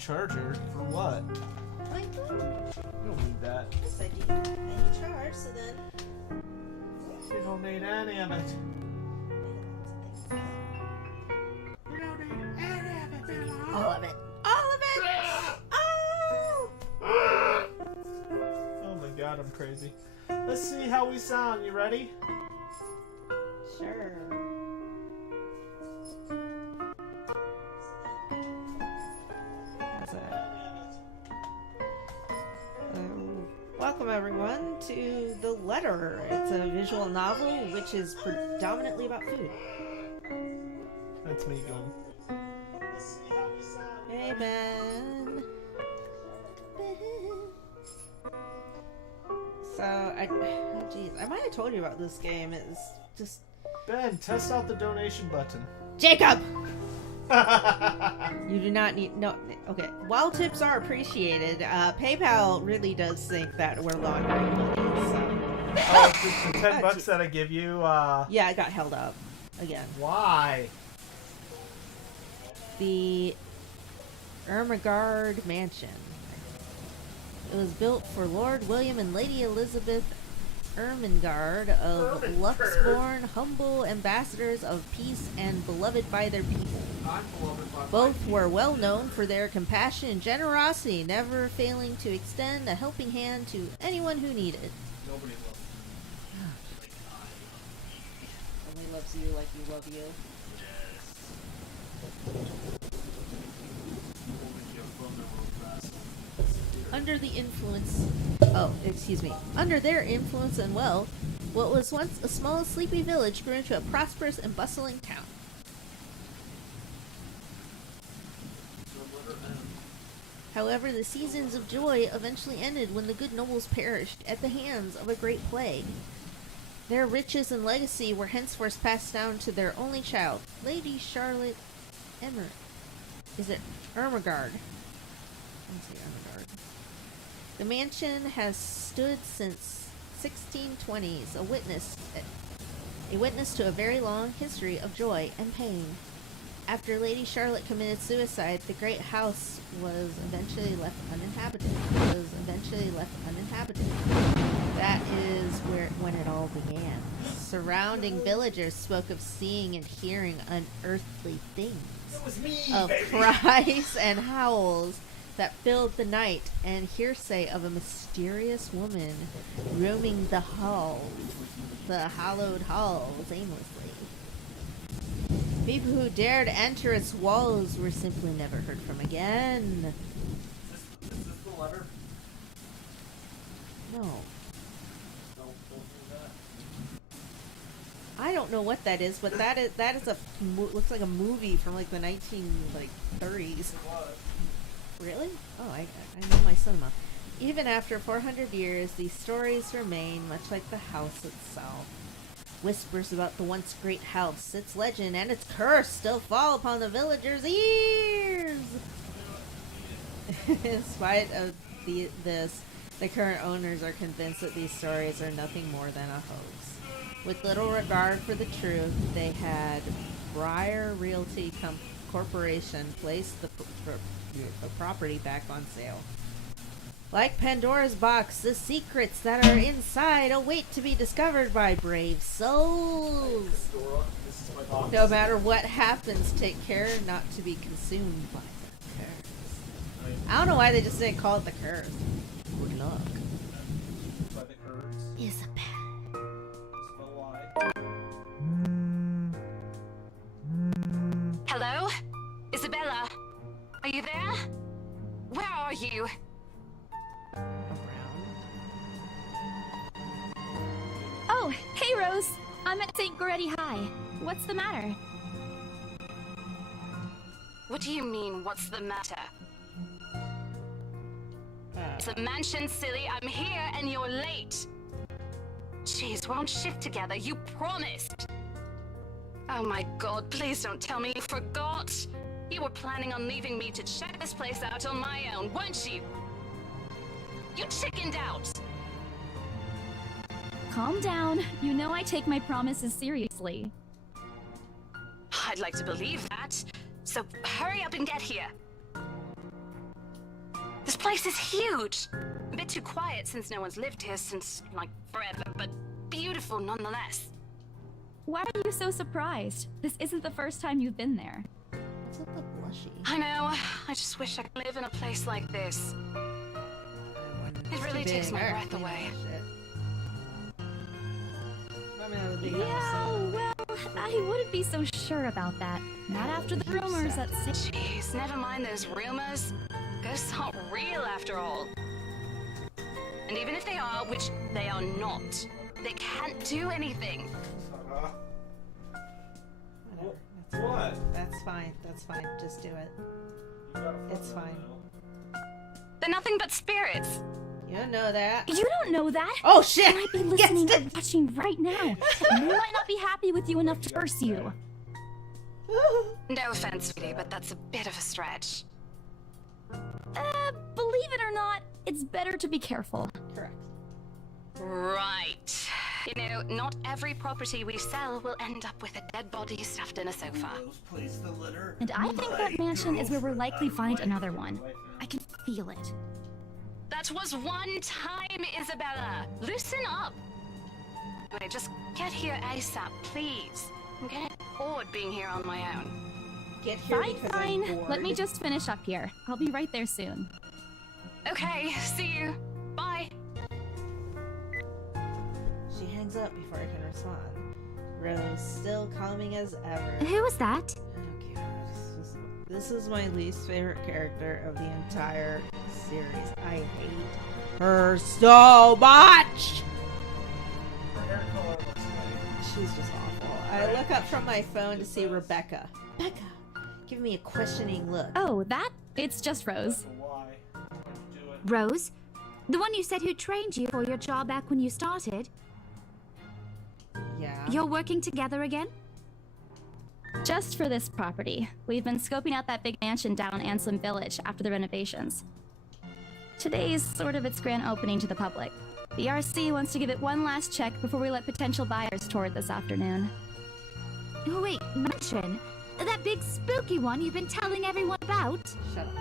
Charger? For what? My phone. You don't need that. Yes, I do. I need charge, so then. You don't need any of it. You don't need any of it, Bella. All of it. All of it! Oh! Oh my god, I'm crazy. Let's see how we sound. You ready? Sure. How's that? Welcome everyone to The Letter. It's a visual novel which is predominantly about food. That's me going. Hey Ben. So oh geez, I might have told you about this game. It's just Ben, test out the donation button. Jacob. You do not need no. Okay, while tips are appreciated, PayPal really does think that we're laundering money. So. Oh, it's the $10 that I give you. Yeah, I got held up again. Why? The Ermengarde Mansion. It was built for Lord William and Lady Elizabeth Ermengarde of Luxbourne, humble ambassadors of peace and beloved by their people. I'm beloved by Both were well known for their compassion and generosity, never failing to extend a helping hand to anyone who needed. Nobody loves Only loves you like you love you. Under the influence, under their influence and wealth, what was once a small sleepy village grew into a prosperous and bustling town. However, the seasons of joy eventually ended when the good nobles perished at the hands of a great plague. Their riches and legacy were henceforth passed down to their only child, Lady Charlotte Ermengarde. The mansion has stood since 1620s, a witness to a very long history of joy and pain. After Lady Charlotte committed suicide, the great house was eventually left uninhabited. That is when it all began. Surrounding villagers spoke of seeing and hearing unearthly things, of cries and howls that filled the night, and hearsay of a mysterious woman roaming the hallowed halls aimlessly. People who dared enter its walls were simply never heard from again. Is this the letter? No. Don't do that. I don't know what that is, but that is looks like a movie from like the 1930s. Really? Oh, I know my cinema. Even after 400 years, these stories remain, much like the house itself. Whispers about the once great house, its legend, and its curse still fall upon the villagers' ears. In spite of this, the current owners are convinced that these stories are nothing more than a hoax. With little regard for the truth, they had Briar Realty Corporation place the property back on sale. Like Pandora's box, the secrets that are inside await to be discovered by brave souls. No matter what happens, take care not to be consumed by the curse. I don't know why they just didn't call it the curse. Good luck. By the curse. Isabel. Hello? Isabella? Are you there? Where are you? Oh, hey Rose! I'm at St. Goretti High. What's the matter? What do you mean, what's the matter? It's a mansion, silly. I'm here and you're late. Jeez, we're on shift together. You promised. Oh my god, please don't tell me you forgot. You were planning on leaving me to check this place out on my own, weren't you? You chickened out. Calm down. You know I take my promises seriously. I'd like to believe that. So hurry up and get here. This place is huge. A bit too quiet since no one's lived here since, like, forever, but beautiful nonetheless. Why are you so surprised? This isn't the first time you've been there. What's with the blushy? I know. I just wish I could live in a place like this. It really takes my breath away. Yeah, well, I wouldn't be so sure about that. Not after the rumors that say. Jeez, never mind those rumors. Ghosts aren't real after all. And even if they are, which they are not, they can't do anything. What? That's fine. That's fine. Just do it. It's fine. They're nothing but spirits. You don't know that. You don't know that? Oh shit! You might be listening and watching right now. And they might not be happy with you enough to curse you. No offense, sweetie, but that's a bit of a stretch. Believe it or not, it's better to be careful. Correct. Right. You know, not every property we sell will end up with a dead body stuffed in a sofa. And I think that mansion is where we'll likely find another one. I can feel it. That was one time, Isabella. Loosen up. Anyway, just get here ASAP, please. I'm getting bored being here on my own. Get here Fine, because fine. I'm bored. Let me just finish up here. I'll be right there soon. Okay, see you. Bye. She hangs up before I can respond. Rose still calming as ever. Who was that? Oh god, this is my least favorite character of the entire series. I hate her so much! She's just awful. I look up from my phone to see Rebecca. Rebecca! Give me a questioning look. Oh, that? It's just Rose. Why? Why'd you do it? Rose? The one you said who trained you for your job back when you started? Yeah. You're working together again? Just for this property. We've been scoping out that big mansion down in Anselm Village after the renovations. Today's sort of its grand opening to the public. The RC wants to give it one last check before we let potential buyers tour it this afternoon. Oh, wait, mansion? That big spooky one you've been telling everyone about? Shut up.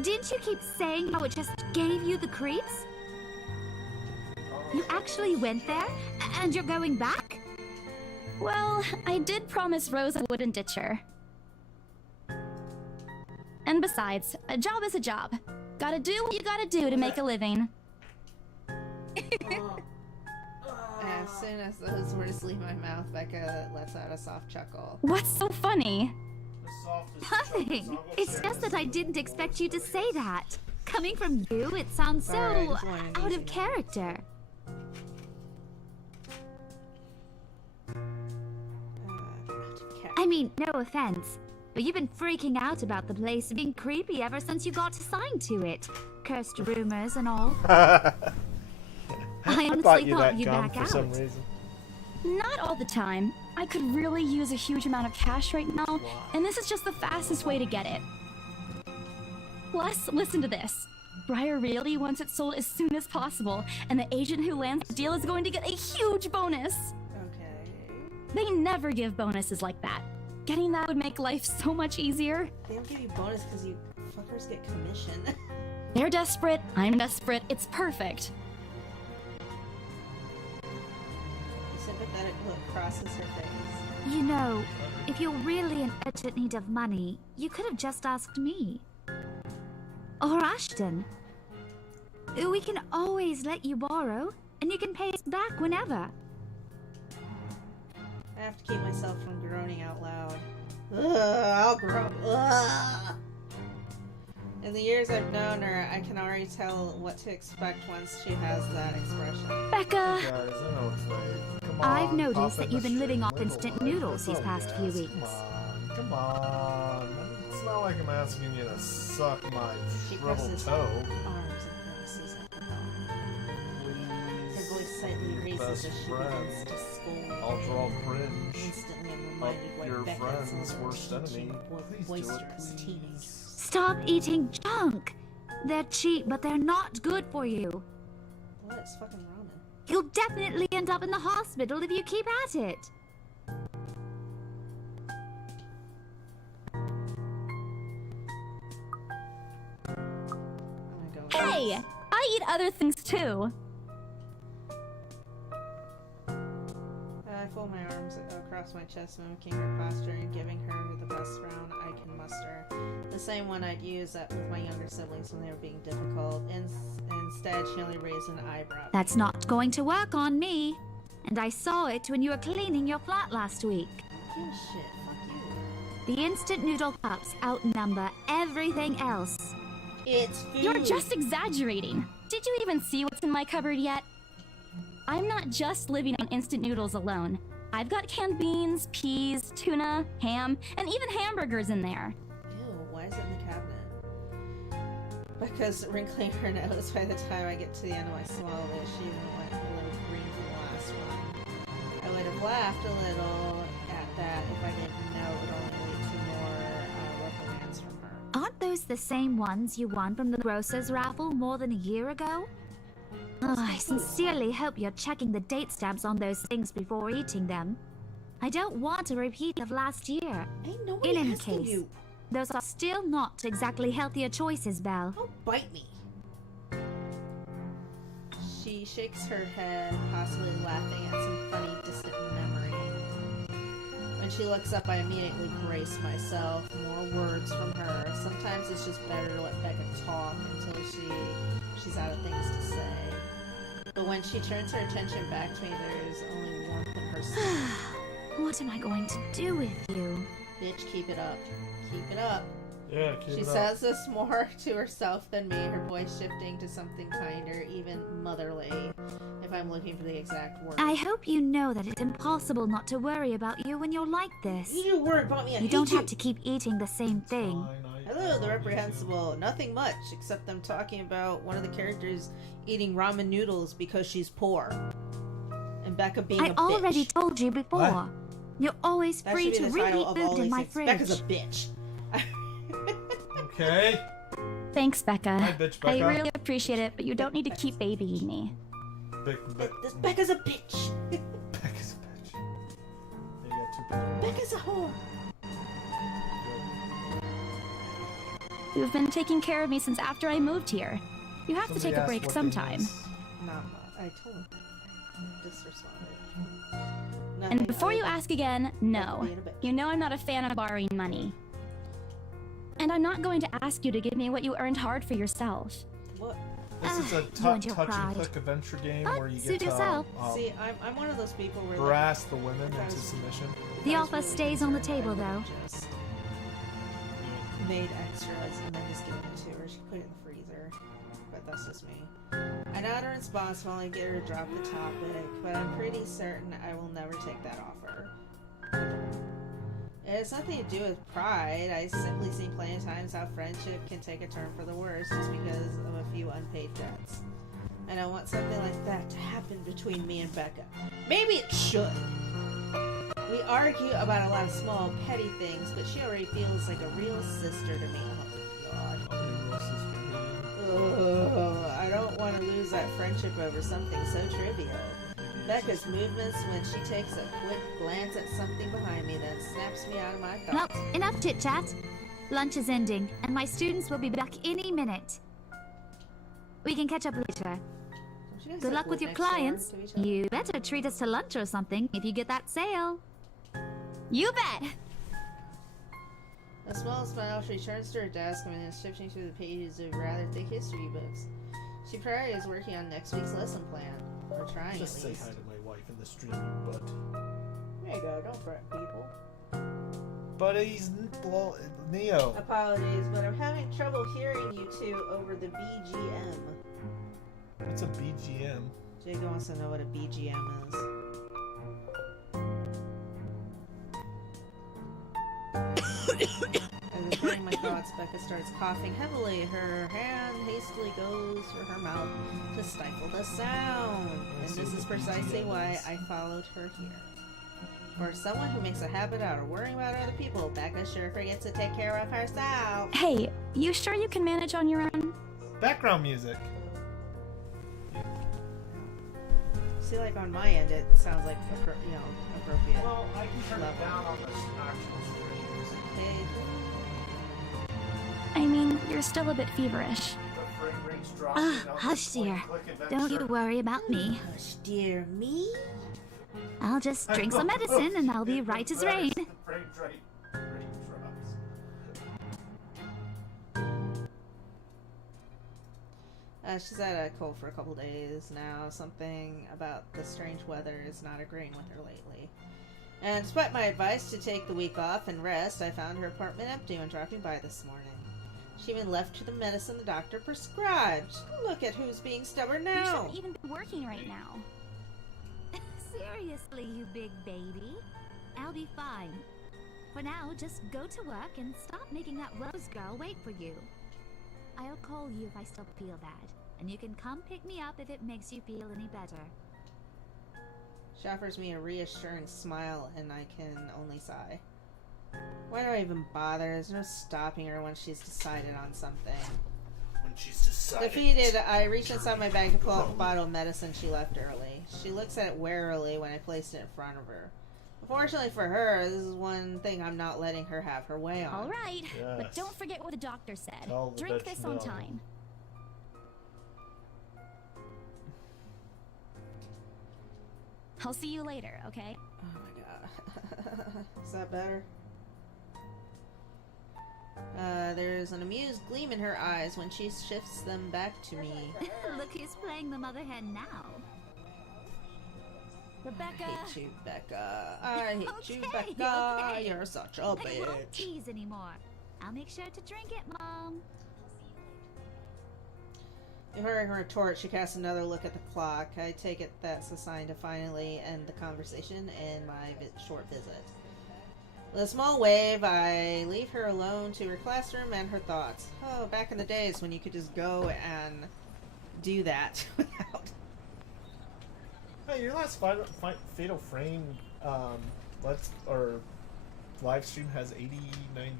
Didn't you keep saying how it just gave you the creeps? You actually went there? And you're going back? Well, I did promise Rose I wouldn't ditch her. And besides, a job is a job. Gotta do what you gotta do to make a living. As soon as those words leave my mouth, Becca lets out a soft chuckle. What's so funny? The softest Nothing. chocolate It's just that I didn't expect you to say that. Coming from you, it sounds so Sorry, I just wanted an out easy of character. I mean, no offense, but you've been freaking out about the place being creepy ever since you got assigned to it. Cursed rumors and all. I honestly thought you thought that you'd gum back for out. some reason. Not all the time. I could really use a huge amount of cash right now, and this is just the fastest way to get it. Plus, listen to this. Briar really wants it sold as soon as possible, and the agent who lands the deal is going to get a huge bonus. Okay. They never give bonuses like that. Getting that would make life so much easier. They don't give you bonus because you fuckers get commission. They're desperate, I'm desperate, it's perfect. The sympathetic look crosses her face. You know, if you're really in urgent need of money, you could have just asked me. Or Ashton. We can always let you borrow, and you can pay us back whenever. I have to keep myself from groaning out loud. Ugh, I'll groan. Ugh. In the years I've known her, I can already tell what to expect once she has that expression. Becca! Guys, I know it's late. Come I've on, noticed pop that in you've the been living stream, off live a instant life. noodles these Oh, past few yes, weeks. Come on. It's not like I'm asking you to suck my She shriveled presses toe. arms and grimaces at the thought. Her voice slightly raises Best as she friend. begins to scold. I'll draw cringe. Instantly, I'm reminded Of why your Becca's friend's a little worst enemy. teaching Please do it, boisterous please. teenager. Stop eating junk! They're cheap, but they're not good for you. What? It's fucking ramen. You'll definitely end up in the hospital if you keep at it. I'm Hey! I eat other things too. I fold my arms across my chest, mimicking her posture and giving her the best frown I can muster. The same one I'd use with my younger siblings when they were being difficult. Instead, she only raised an eyebrow. That's not going to work on me. And I saw it when you were cleaning your flat last week. Give a shit. Fuck you. The instant noodle cups outnumber everything else. It's food. You're just exaggerating. Did you even see what's in my cupboard yet? I'm not just living on instant noodles alone. I've got canned beans, peas, tuna, ham, and even hamburgers in there. Ew, why is it in the cabinet? Because wrinkling her nose, by the time I get to the end of my swallow, she even went a little green from the last one. I would have laughed a little at that if I didn't know it would only lead to more reprimands from her. Aren't those the same ones you won from the grocer's raffle more than a year ago? Oh, I sincerely hope you're checking the date stamps on those things before eating them. I don't want a repeat of last year. Ain't nobody In any asking case, you. those are still not exactly healthier choices, Belle. Don't bite me. She shakes her head, possibly laughing at some funny, distant memory. When she looks up, I immediately brace myself. More words from her. Sometimes it's just better to let Becca talk until she's out of things to say. But when she turns her attention back to me, there's only warmth in her smile. What am I going to do with you? Bitch, keep it up. Keep it up. Yeah, keep She it up. says this more to herself than me, her voice shifting to something kinder, even motherly, if I'm looking for the exact word. I hope you know that it's impossible not to worry about you when you're like this. You worry about me, I You hate don't you. have to keep eating the same thing. Fine, Hello, the reprehensible. Nothing much, except them talking about one of the characters eating ramen noodles because she's poor. And Becca being I a already bitch. told you before. What? You're always That free should be to the title reheat of all food in these my things. fridge. Becca's a bitch. Okay. Thanks, Becca. Hi, bitch, I Becca. really appreciate it, but you don't need to keep babying me. This Becca's a bitch. Becca's a bitch. You got 2 Becca's a whore. You've been taking care of me since after I moved here. You have to Somebody take a asked break what they sometime. miss. Not much. I told him. Disresponded. And Nothing before other you than ask again, no. being a bitch. You know I'm not a fan of borrowing money. And I'm not going to ask you to give me what you earned hard for yourself. What? This is a You and your touch and pride. click adventure game But where you suit get to yourself. See, I'm one of those people where harass the women into submission. The offer stays on the table, though. Just made extras and then just given it to her. She put it in the freezer. But that's just me. I nod her responsible and get her to drop the topic, but I'm pretty certain I will never take that offer. It has nothing to do with pride. I simply see plenty of times how friendship can take a turn for the worse just because of a few unpaid debts. I don't want something like that to happen between me and Becca. Maybe it should. We argue about a lot of small, petty things, but she already feels like a real sister to me. Oh, God. I don't want to lose that friendship over something so trivial. Becca's movements when she takes a quick glance at something behind me, then snaps me out of my Well, thoughts. enough chit-chat. Lunch is ending, and my students will be back any minute. We can catch up later. Don't you guys, Good like, luck with live your next door clients. to each other? You better treat us to lunch or something if you get that sale. You bet! A small smile, she turns to her desk and is shifting through the pages of rather thick history books. She probably is working on next week's lesson plan. Or trying, Just at say least. hi to my wife in the stream, you butt. There you go, don't threaten people. But he's Neo. Apologies, but I'm having trouble hearing you two over the BGM. What's a BGM? Jacob wants to know what a BGM is. As I'm clearing my thoughts, Becca starts coughing heavily. Her hand hastily goes for her mouth to stifle the sound. And this is precisely why I followed her here. For someone who makes a habit out of worrying about other people, Becca sure forgets to take care of herself. Hey, you sure you can manage on your own? Background music. See, like on my end, it sounds like appropriate. Well, I can turn Level. it down on the actual streams. Hey, I mean, you're still a bit feverish. The frame rate It's dropping Ah, on hush, the dear. point-and-click adventure. Don't you worry about me. Hush, dear me. I'll just drink some medicine and I'll be right as rain. The brain drops. She's had a cold for a couple days now. Something about the strange weather is not agreeing with her lately. And despite my advice to take the week off and rest, I found her apartment empty when dropping by this morning. She even left her the medicine the doctor prescribed. Look at who's being stubborn You now. shouldn't even be working right now. Seriously, you big baby. I'll be fine. For now, just go to work and stop making that Rose girl wait for you. I'll call you if I still feel bad, and you can come pick me up if it makes you feel any better. She offers me a reassuring smile, and I can only sigh. Why do I even bother? There's no stopping her when she's decided on something. When she's decided. Defeated, I reach inside my bag to pull out the bottle of medicine she left early. She looks at it warily when I place it in front of her. Unfortunately for her, this is one thing I'm not letting her have her way on. All right, but Yes. don't forget what the doctor said. Tell the Drink bitch this on no. time. I'll see you later, okay? Oh my god. Is that better? There's an amused gleam in her eyes when she shifts them back to me. Look who's playing the mother hen now. Rebecca! I hate you, Becca. I hate you, Okay, Becca. okay. You're such a I won't bitch. tease anymore. I'll make sure to drink it, Mom. Before I can retort, she casts another look at the clock. I take it that's a sign to finally end the conversation and my short visit. With a small wave, I leave her alone to her classroom and her thoughts. Oh, back in the days when you could just go and do that without... Hey, your last Fatal Frame live stream has 89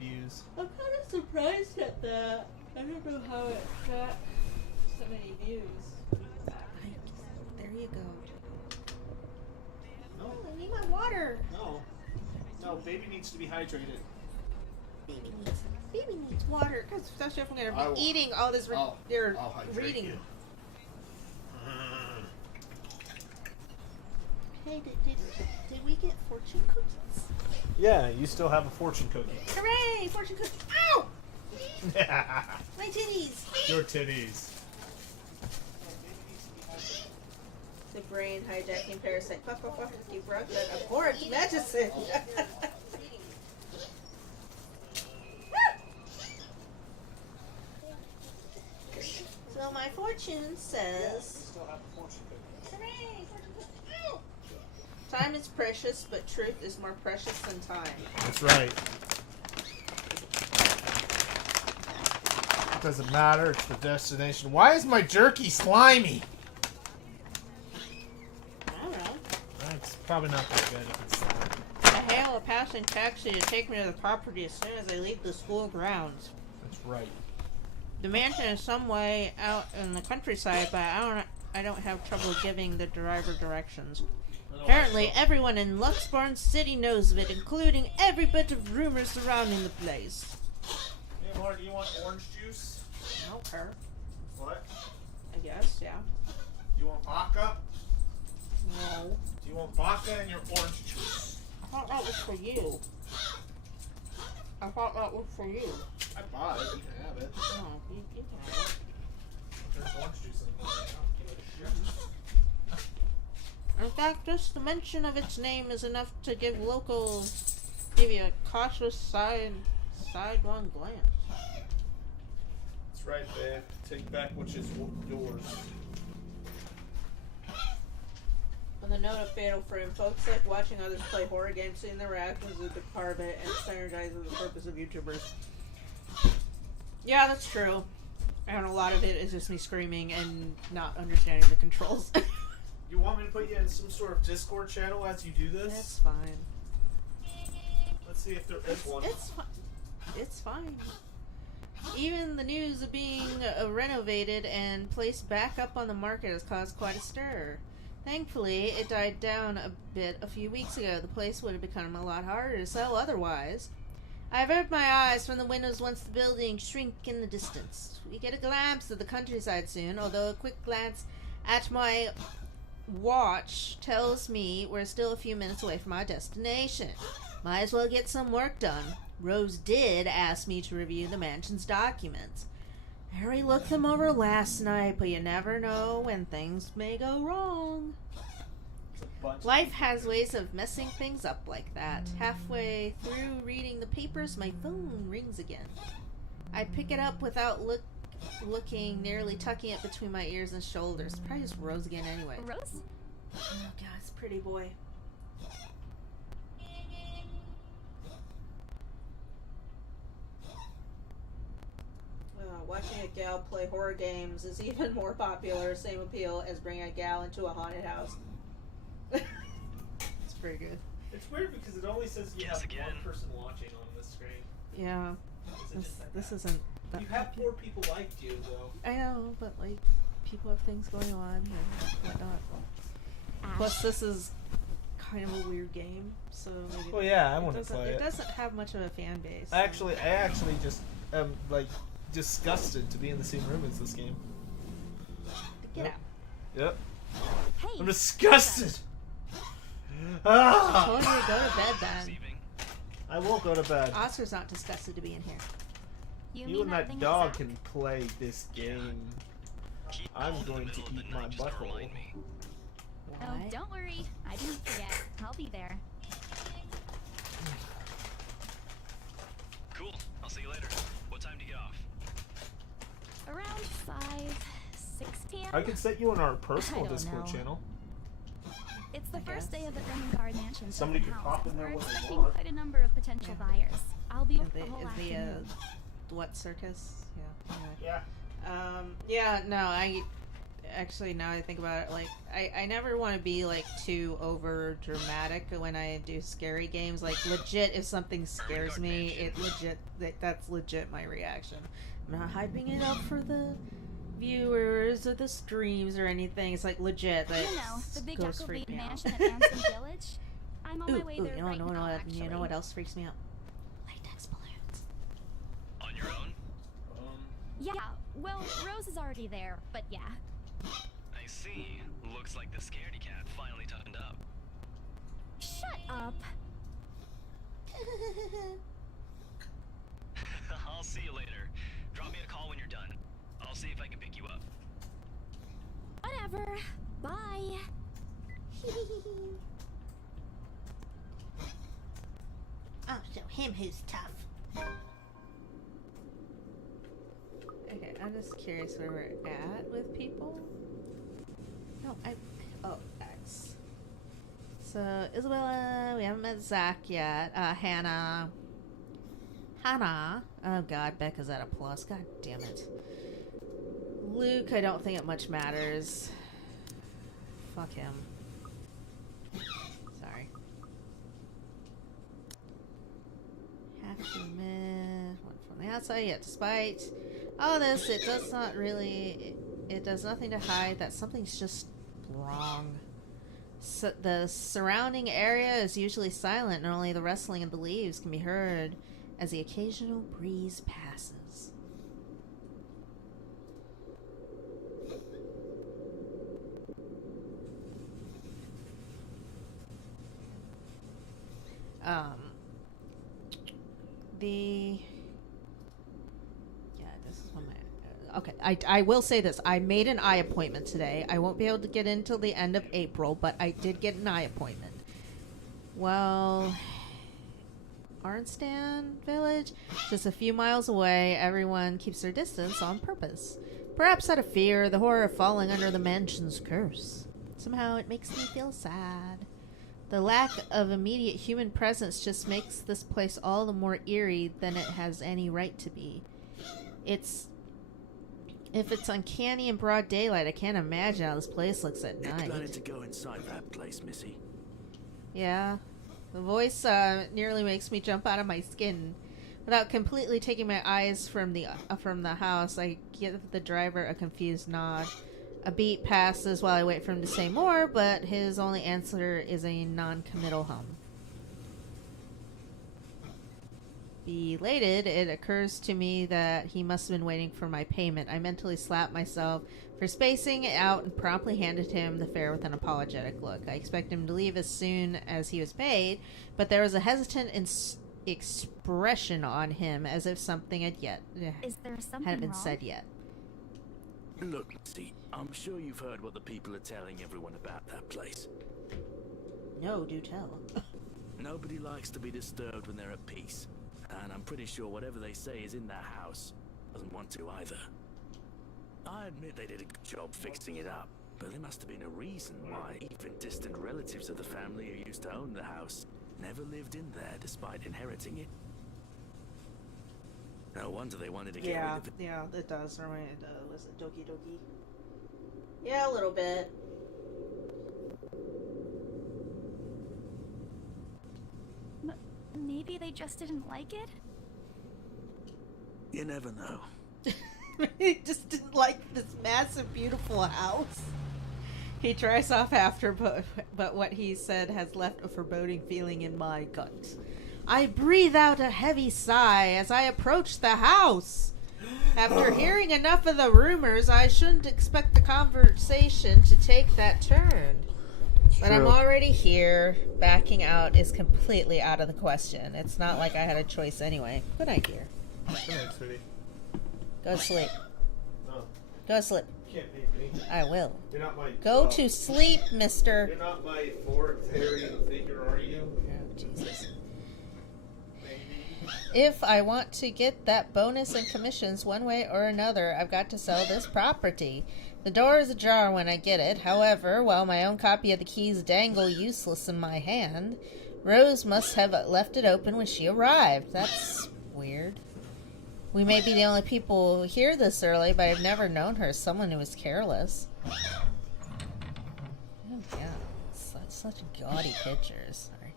views. I'm kind of surprised at that. I don't know how it got so many views. There you go. No, I need my water. no, baby needs to be hydrated. Baby needs water. Because especially if I'm going I to will- be eating all this I'll hydrate reading. you. Hey, did we get fortune cookies? Yeah, you still have a fortune cookie. Hooray! Fortune cookie. Ow! My titties! Your titties. The brain hijacking parasite. Fuck, you brought that abhorrent medicine. So my fortune says. Still have a fortune cookie. Hooray! Fortune cookie. Ow! Time is precious, but truth is more precious than time. That's right. It doesn't matter, it's the destination. Why is my jerky slimy? I don't know. It's probably not that good if it's slimy. I hail a passing taxi to take me to the property as soon as I leave the school grounds. That's right. The mansion is some way out in the countryside, but I don't have trouble giving the driver directions. Apparently, everyone in Luxborn City knows of it, including every bit of rumors surrounding the place. Hey, Laura, do you want orange juice? I don't care. What? I guess, yeah. Do you want vodka? No. Do you want vodka in your orange juice? I thought that was for you. I thought that was for you. I bought it. You can have it. No, you can have it. There's orange juice in the bar. Give it a shit. In fact, just the mention of its name is enough to give you a cautious sidelong glance. That's right, babe. Take back which is yours. On the note of Fatal Frame, folks like watching others play horror games, seeing their reactions is a big part of it, and standardizes the purpose of YouTubers. Yeah, that's true. And a lot of it is just me screaming and not understanding the controls. You want me to put you in some sort of Discord channel as you do this? That's fine. Let's see if there is one. It's fine. It's fine. Even the news of being renovated and placed back up on the market has caused quite a stir. Thankfully, it died down a bit a few weeks ago. The place would have become a lot harder to sell otherwise. I avert my eyes from the windows once the buildings shrink in the distance. We get a glimpse of the countryside soon, although a quick glance at my watch tells me we're still a few minutes away from our destination. Might as well get some work done. Rose did ask me to review the mansion's documents. I already looked them over last night, but you never know when things may go wrong. Life has ways of messing things up like that. Halfway through reading the papers, my phone rings again. I pick it up without looking, nearly tucking it between my ears and shoulders. Probably just Rose again anyway. Rose? Oh god, it's a pretty boy. Watching a gal play horror games is even more popular, same appeal as bringing a gal into a haunted house. It's pretty good. It's weird because it only says you have one person watching on the screen. Yeah. This isn't that You have 4 people liked you, though. I know, but like, people have things going on and whatnot. Plus, this is kind of a weird game, so maybe Well, yeah, I want to play It it. doesn't have much of a fan base. I actually just am like disgusted to be in the same room as this game. Get out. Yep. Hey. I'm disgusted. I told you to go to bed then. I won't go to bed. Oscar's not disgusted to be in here. You You mean and that that thing dog is can play this game. I'm going to eat my butthole. out? Oh, Why? don't worry. I didn't forget. I'll be there. Cool. I'll see you later. What time do you get off? Around 6 p.m. I can set you on our personal I don't Discord know. channel. It's the I first guess. day of the Ermengarde Mansion. Somebody open could house, pop in and there we're when they expecting want. quite a number of potential buyers. I'll be Is up the, the whole is the afternoon. what circus? Yeah. Anyway. Yeah. Yeah, no, I actually, now I think about it, like, I never want to be like too over dramatic when I do scary games. Like, legit, if something scares me, that's legit my reaction. I'm not hyping it up for the viewers or the streams or anything. It's like legit. That You know, the big ghost Echo freak me out. mansion at Anson Village. I'm on my way there you know, right no, now, no, actually. you know what else freaks me out? Latex balloons. On your own? Yeah, well, Rose is already there, but yeah. I see. Looks like the scaredy cat finally toughened up. Shut up. I'll see you later. Drop me a call when you're done. I'll see if I can pick you up. Whatever. Bye. Oh, so him who's tough. Okay, I'm just curious where we're at with people. No, oh, X. So, Isabella, we haven't met Zach yet. Hannah. Oh god, Becca's at a plus. God damn it. Luke, I don't think it much matters. Fuck him. Sorry. Have to admit, one from the outside, yet despite all this, it does nothing to hide that something's just wrong. So the surrounding area is usually silent, and only the rustling of the leaves can be heard as the occasional breeze passes. This is one my... Okay, I will say this. I made an eye appointment today. I won't be able to get in till the end of April, but I did get an eye appointment. Well... Arnstan Village? Just a few miles away, everyone keeps their distance on purpose. Perhaps out of fear, the horror of falling under the mansion's curse. Somehow it makes me feel sad. The lack of immediate human presence just makes this place all the more eerie than it has any right to be. If it's uncanny in broad daylight, I can't imagine how this place looks at night. Planning to go inside that place, Missy. Yeah. The voice nearly makes me jump out of my skin. Without completely taking my eyes from the house, I give the driver a confused nod. A beat passes while I wait for him to say more, but his only answer is a non-committal hum. Belated, it occurs to me that he must have been waiting for my payment. I mentally slapped myself for spacing it out and promptly handed him the fare with an apologetic look. I expected him to leave as soon as he was paid, but there was a hesitant expression on him as if something Is there something hadn't been wrong? said yet. Look, Missy, I'm sure you've heard what the people are telling everyone about that place. No, do tell. Nobody likes to be disturbed when they're at peace. And I'm pretty sure whatever they say is in their house. Doesn't want to either. I admit they did a good job fixing it up, but there must have been a reason why even distant relatives of the family who used to own the house never lived in there despite inheriting it. No wonder they wanted to get rid of it. Yeah, it does. Remind was it Doki Doki? Yeah, a little bit. Maybe they just didn't like it? You never know. He just didn't like this massive, beautiful house. He dries off after, but what he said has left a foreboding feeling in my gut. I breathe out a heavy sigh as I approach the house. After hearing enough of the rumors, I shouldn't expect the conversation to take that turn. But I'm already here. Backing out is completely out of the question. It's not like I had a choice anyway. Good night, dear. Good night, sweetie. Go sleep. No, Go sleep. you can't beat me. I will. You're not my... Go to sleep, mister. You're not my authoritarian figure, are you? Oh, Jesus. If I want to get that bonus and commissions one way or another, I've got to sell this property. The door is ajar when I get it. However, while my own copy of the keys dangle useless in my hand, Rose must have left it open when she arrived. That's weird. We may be the only people who hear this early, but I've never known her as someone who was careless. Oh, yeah. Such gaudy pictures. Sorry.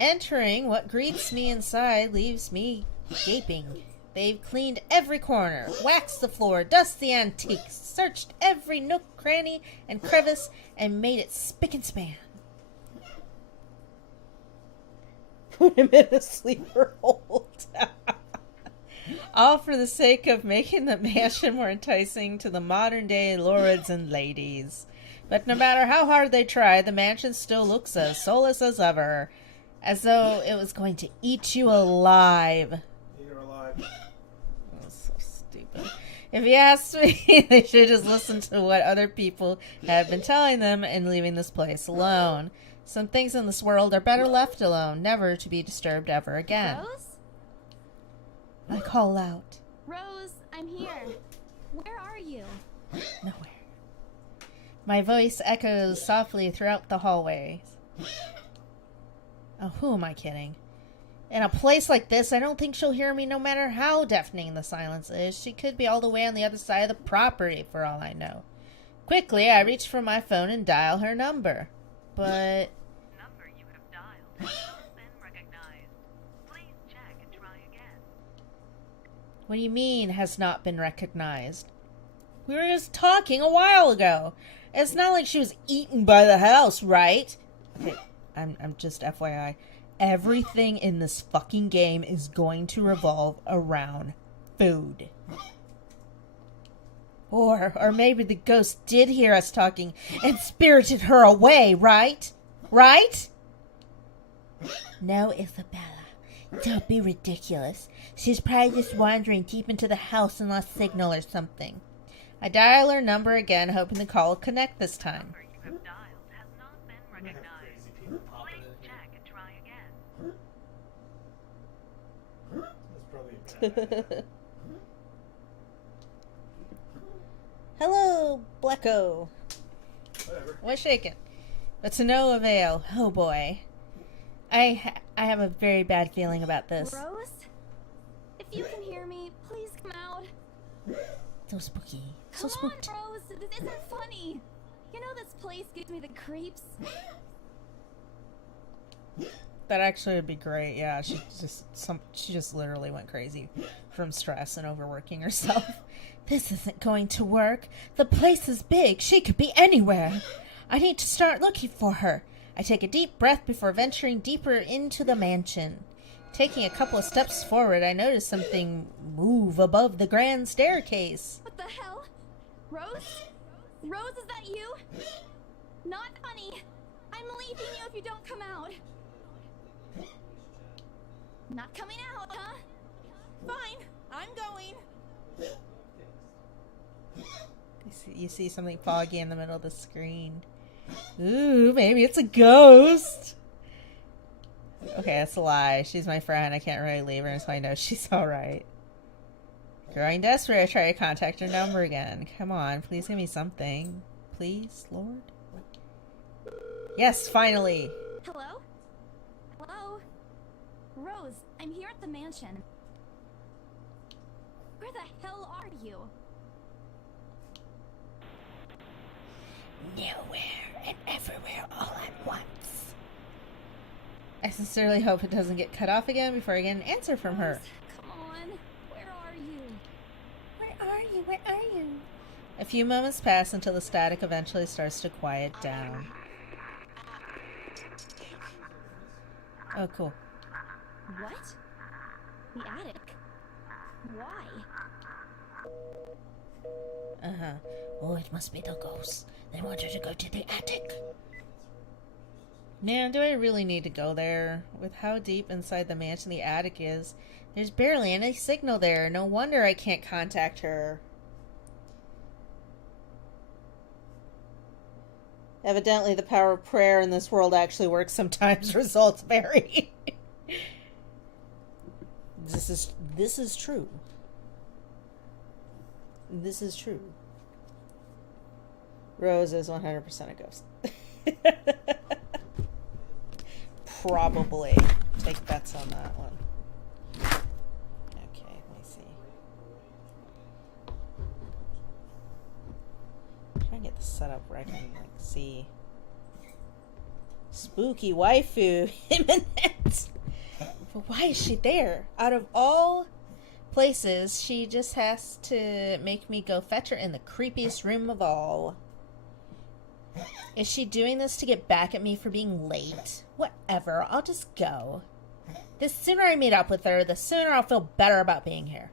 Entering, what greets me inside leaves me gaping. They've cleaned every corner, waxed the floor, dusted the antiques, searched every nook, cranny, and crevice, and made it spick and span. Put him in a sleeper hold. All for the sake of making the mansion more enticing to the modern-day lords and ladies. But no matter how hard they try, the mansion still looks as soulless as ever, as though it was going to eat you alive. You're alive. That's so stupid. If you ask me, they should just listen to what other people have been telling them and leaving this place alone. Some things in this world are better left alone, never to be disturbed ever again. Rose? I call out. Rose, I'm here. Where are you? Nowhere. My voice echoes softly throughout the hallways. Oh, who am I kidding? In a place like this, I don't think she'll hear me no matter how deafening the silence is. She could be all the way on the other side of the property, for all I know. Quickly, I reach for my phone and dial her number. But... Number you have dialed has not been recognized. Please check and try again. What do you mean, has not been recognized? We were just talking a while ago. It's not like she was eaten by the house, right? Okay, I'm just FYI. Everything in this fucking game is going to revolve around food. Or maybe the ghost did hear us talking and spirited her away, right? Right? No, Isabella. Don't be ridiculous. She's probably just wandering deep into the house and lost signal or something. I dial her number again, hoping the call will connect this time. Number you have dialed has not been recognized. Please check and try again. That's probably a bad idea. Hello, Blecko. Whatever. What's shaking? But to no avail. Oh boy. I have a very bad feeling about this. Rose? If you can hear me, please come out. So spooky. So Come spooked. on, Rose. This isn't funny. You know this place gives me the creeps. That actually would be great. Yeah, she just literally went crazy from stress and overworking herself. This isn't going to work. The place is big. She could be anywhere. I need to start looking for her. I take a deep breath before venturing deeper into the mansion. Taking a couple of steps forward, I noticed something move above the grand staircase. What the hell? Rose? Rose, is that you? Not funny. I'm leaving you if you don't come out. Not coming out, huh? Fine, I'm going. You see something foggy in the middle of the screen. Ooh, maybe it's a ghost. Okay, that's a lie. She's my friend. I can't really leave her until I know she's alright. Growing desperate, I try to contact her number again. Come on, please give me something. Please, Lord? Yes, finally! Hello? Hello? Rose, I'm here at the mansion. Where the hell are you? Nowhere and everywhere all at once. I sincerely hope it doesn't get cut off again before I get an answer from her. Come on. Where are you? Where are you? Where are you? A few moments pass until the static eventually starts to quiet down. Oh, cool. What? The attic? Why? Uh-huh. Oh, it must be the ghost. They want her to go to the attic. Man, do I really need to go there? With how deep inside the mansion the attic is, there's barely any signal there. No wonder I can't contact her. Evidently, the power of prayer in this world actually works sometimes. Results vary. This is true. This is true. Rose is 100% a ghost. Probably. Take bets on that one. Okay, let me see. Try and get this set up where I can like see. Spooky waifu imminent. But why is she there? Out of all places, she just has to make me go fetch her in the creepiest room of all. Is she doing this to get back at me for being late? Whatever, I'll just go. The sooner I meet up with her, the sooner I'll feel better about being here.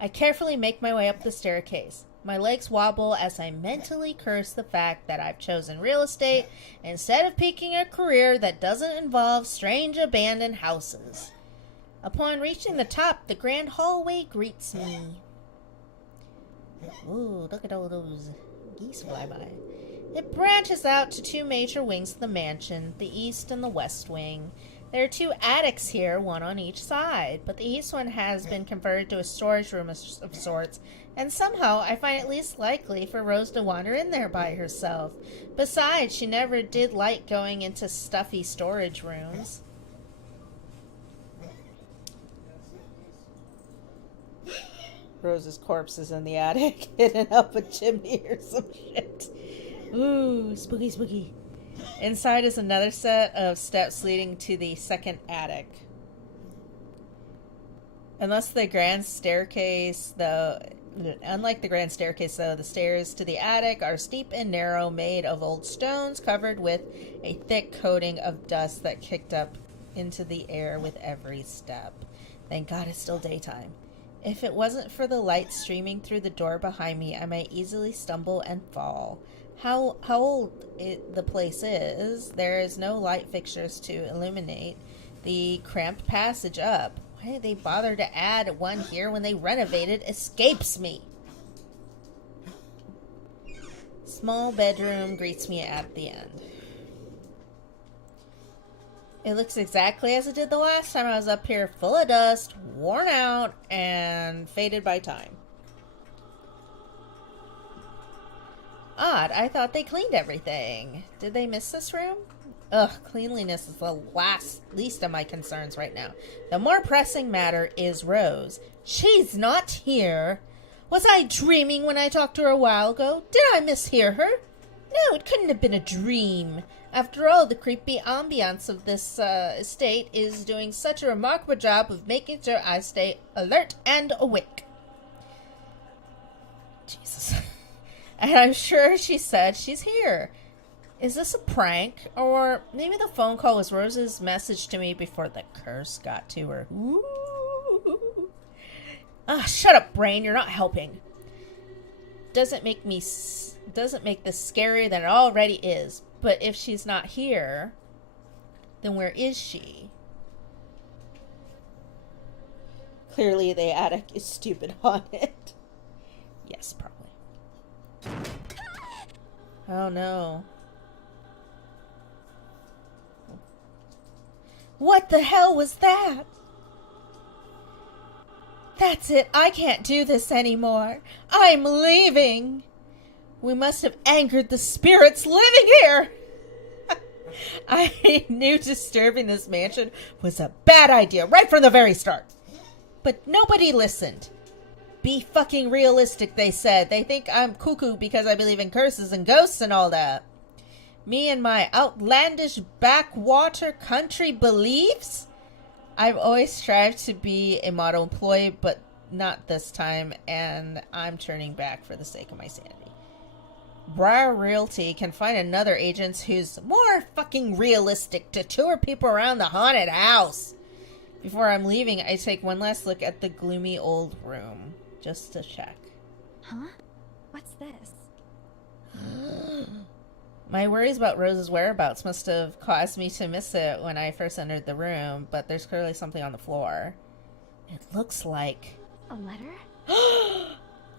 I carefully make my way up the staircase. My legs wobble as I mentally curse the fact that I've chosen real estate instead of picking a career that doesn't involve strange abandoned houses. Upon reaching the top, the grand hallway greets me. Ooh, look at all those geese fly by. It branches out to two major wings of the mansion, the east and the west wing. There are two attics here, one on each side, but the east one has been converted to a storage room of sorts, and somehow I find it least likely for Rose to wander in there by herself. Besides, she never did like going into stuffy storage rooms. Rose's corpse is in the attic, hidden up a chimney or some shit. Ooh, spooky, spooky. Inside is another set of steps leading to the second attic. Unlike the grand staircase, though, the stairs to the attic are steep and narrow, made of old stones covered with a thick coating of dust that kicked up into the air with every step. Thank God it's still daytime. If it wasn't for the light streaming through the door behind me, I might easily stumble and fall. How old the place is, there is no light fixtures to illuminate the cramped passage up. Why did they bother to add one here when they renovated? Escapes me. Small bedroom greets me at the end. It looks exactly as it did the last time I was up here, full of dust, worn out, and faded by time. Odd, I thought they cleaned everything. Did they miss this room? Ugh, cleanliness is the least of my concerns right now. The more pressing matter is Rose. She's not here. Was I dreaming when I talked to her a while ago? Did I mishear her? No, it couldn't have been a dream. After all, the creepy ambiance of this estate is doing such a remarkable job of making sure I stay alert and awake. Jesus. And I'm sure she said she's here. Is this a prank? Or maybe the phone call was Rose's message to me before the curse got to her. Ooh. Ah, shut up, brain. You're not helping. Doesn't make this scarier than it already is. But if she's not here, then where is she? Clearly the attic is stupid haunted. Yes, probably. Oh no. What the hell was that? That's it. I can't do this anymore. I'm leaving. We must have angered the spirits living here. I knew disturbing this mansion was a bad idea right from the very start. But nobody listened. Be fucking realistic, they said. They think I'm cuckoo because I believe in curses and ghosts and all that. Me and my outlandish backwater country beliefs? I've always strived to be a model employee, but not this time, and I'm turning back for the sake of my sanity. Briar Realty can find another agent who's more fucking realistic to tour people around the haunted house. Before I'm leaving, I take one last look at the gloomy old room, just to check. Huh? What's this? My worries about Rose's whereabouts must have caused me to miss it when I first entered the room, but there's clearly something on the floor. It looks like... A letter?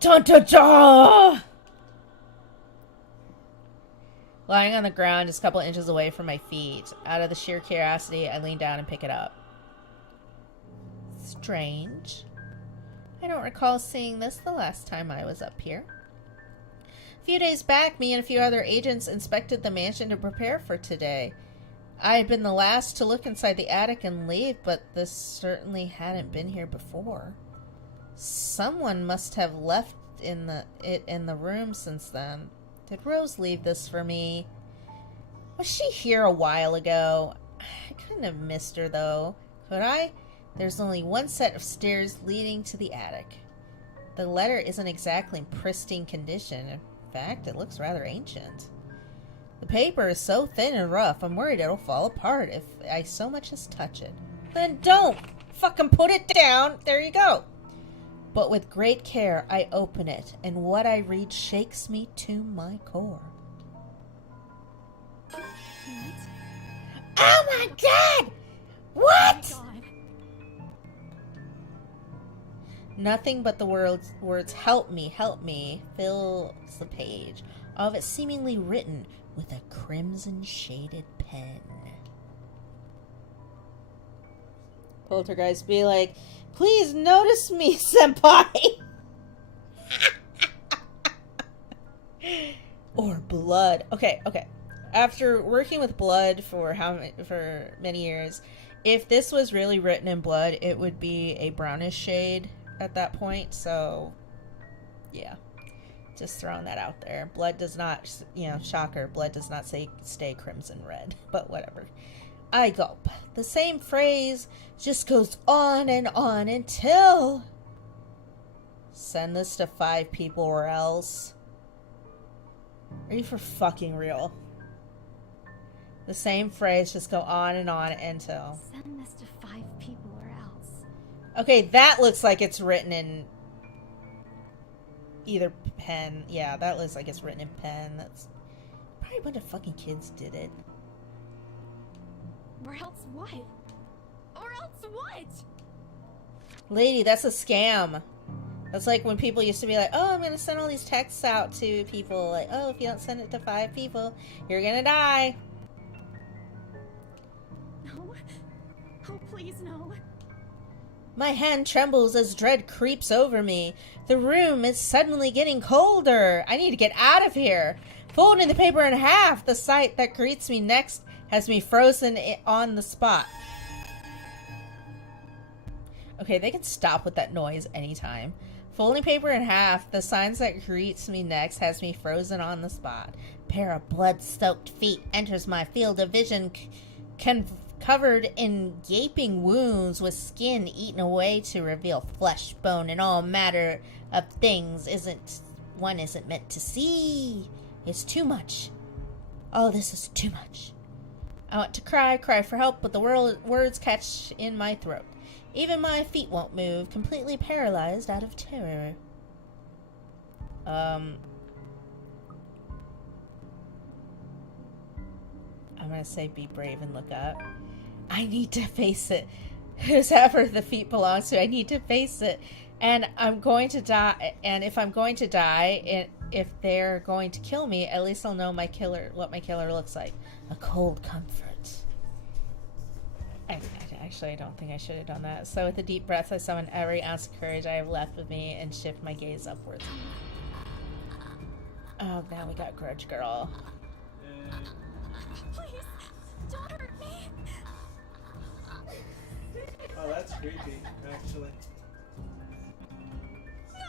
Dun dun dun! Lying on the ground just a couple inches away from my feet. Out of the sheer curiosity, I lean down and pick it up. Strange. I don't recall seeing this the last time I was up here. A few days back, me and a few other agents inspected the mansion to prepare for today. I had been the last to look inside the attic and leave, but this certainly hadn't been here before. Someone must have left it in the room since then. Did Rose leave this for me? Was she here a while ago? I couldn't have missed her, though. Could I? There's only one set of stairs leading to the attic. The letter isn't exactly in pristine condition. In fact, it looks rather ancient. The paper is so thin and rough, I'm worried it'll fall apart if I so much as touch it. Then don't! Fucking put it down! There you go! But with great care, I open it, and what I read shakes me to my core. What? Oh my god! What? Oh my god. Nothing but the words help me, fills the page. All of it seemingly written with a crimson shaded pen. Poltergeist be like, please notice me, senpai! Or blood. Okay. After working with blood for many years, if this was really written in blood, it would be a brownish shade at that point. So, yeah. Just throwing that out there. Blood does not, shocker, blood does not stay crimson red. But whatever. I gulp. The same phrase just goes on and on until... Send this to 5 people or else. Are you for fucking real? The same phrase just go on and on until... Send this to 5 people or else. Okay, that looks like it's written in... either pen. Yeah, that looks like it's written in pen. That's probably a bunch of fucking kids did it. Or else what? Or else what? Lady, that's a scam. That's like when people used to be like, oh, I'm going to send all these texts out to people. Like, oh, if you don't send it to 5 people, you're going to die. No. Oh, please, no. My hand trembles as dread creeps over me. The room is suddenly getting colder. I need to get out of here. Folding the paper in half, the sight that greets me next has me frozen on the spot. Okay, they can stop with that noise anytime. Folding paper in half, the signs that greets me next has me frozen on the spot. Pair of blood-soaked feet enters my field of vision, covered in gaping wounds with skin eaten away to reveal flesh, bone, and all matter of things one isn't meant to see. It's too much. Oh, this is too much. I want to cry for help, but the words catch in my throat. Even my feet won't move, completely paralyzed out of terror. I'm gonna say be brave and look up. I need to face it. Whoever the feet belongs to, I need to face it. And I'm going to die. And if I'm going to die, if they're going to kill me, at least I'll know what my killer looks like. A cold comfort. Actually, I don't think I should have done that. So with a deep breath, I summon every ounce of courage I have left with me and shift my gaze upwards. Oh, now we got Grudge Girl. Please, don't hurt me. Oh, that's creepy, actually. No.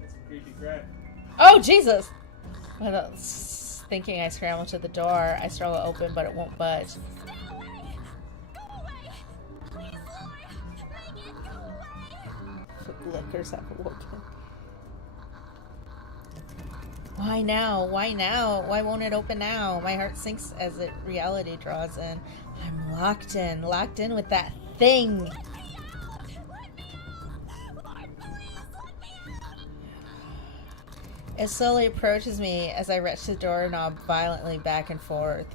That's creepy crap. Oh, Jesus! Thinking I scramble to the door, I struggle open, but it won't budge. Stay away. Go away. Please, Lord. Make it go away. Lickers have awoken. Why now? Why now? Why won't it open now? My heart sinks as reality draws in. I'm locked in with that thing. Let me out. Let me out. Lord, please, let me out. It slowly approaches me as I wrench the doorknob violently back and forth.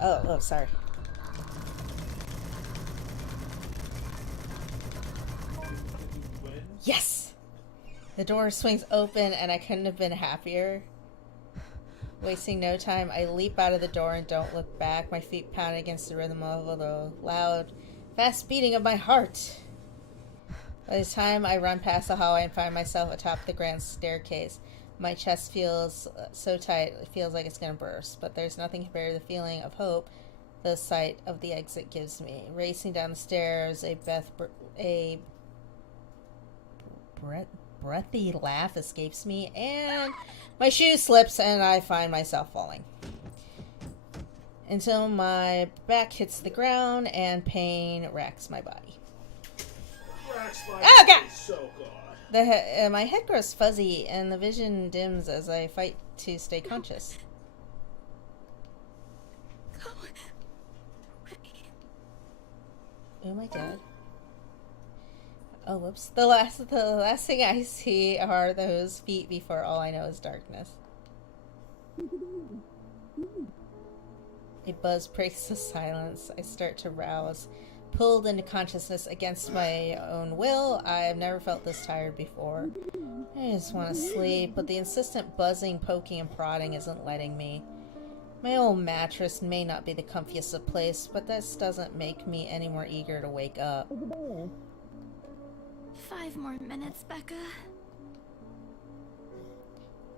Oh, sorry. Yes! The door swings open and I couldn't have been happier. Wasting no time, I leap out of the door and don't look back. My feet pound against the rhythm of the loud, fast beating of my heart. By the time I run past the hallway and find myself atop the grand staircase, my chest feels so tight it feels like it's going to burst. But there's nothing compared to the feeling of hope the sight of the exit gives me. Racing down the stairs, a breathy laugh escapes me, and my shoe slips and I find myself falling. Until my back hits the ground and pain racks my body. Oh, God! So God. My head grows fuzzy and the vision dims as I fight to stay conscious. Go away. Oh, am I dead? Oh, whoops. The last thing I see are those feet before all I know is darkness. A buzz breaks the silence. I start to rouse, pulled into consciousness against my own will. I have never felt this tired before. I just want to sleep, but the insistent buzzing, poking, and prodding isn't letting me. My old mattress may not be the comfiest of place, but this doesn't make me any more eager to wake up. 5 more minutes, Becca.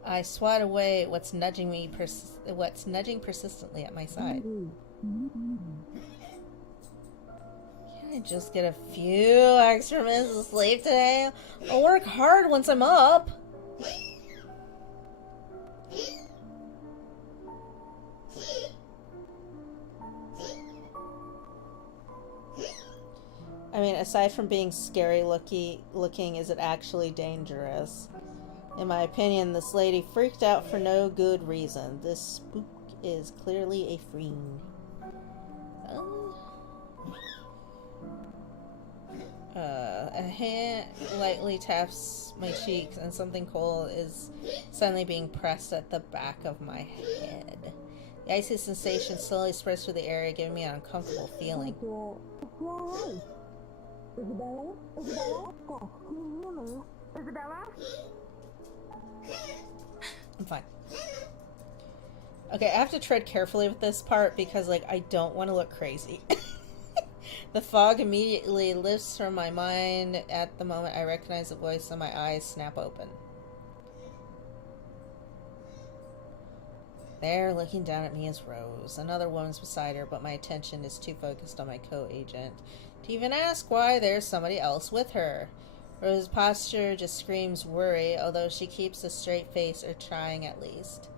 I swat away what's nudging persistently at my side. Can I just get a few extra minutes of sleep today? I'll work hard once I'm up. I mean, aside from being scary looking, is it actually dangerous? In my opinion, this lady freaked out for no good reason. This spook is clearly a fiend. A hand lightly taps my cheeks and something cold is suddenly being pressed at the back of my head. The icy sensation slowly spreads through the area, giving me an uncomfortable feeling. I'm fine. Okay, I have to tread carefully with this part because, like, I don't want to look crazy. The fog immediately lifts from my mind at the moment I recognize the voice and my eyes snap open. There, looking down at me, is Rose. Another woman's beside her, but my attention is too focused on my co-agent to even ask why there's somebody else with her. Rose's posture just screams worry, although she keeps a straight face, or trying at least.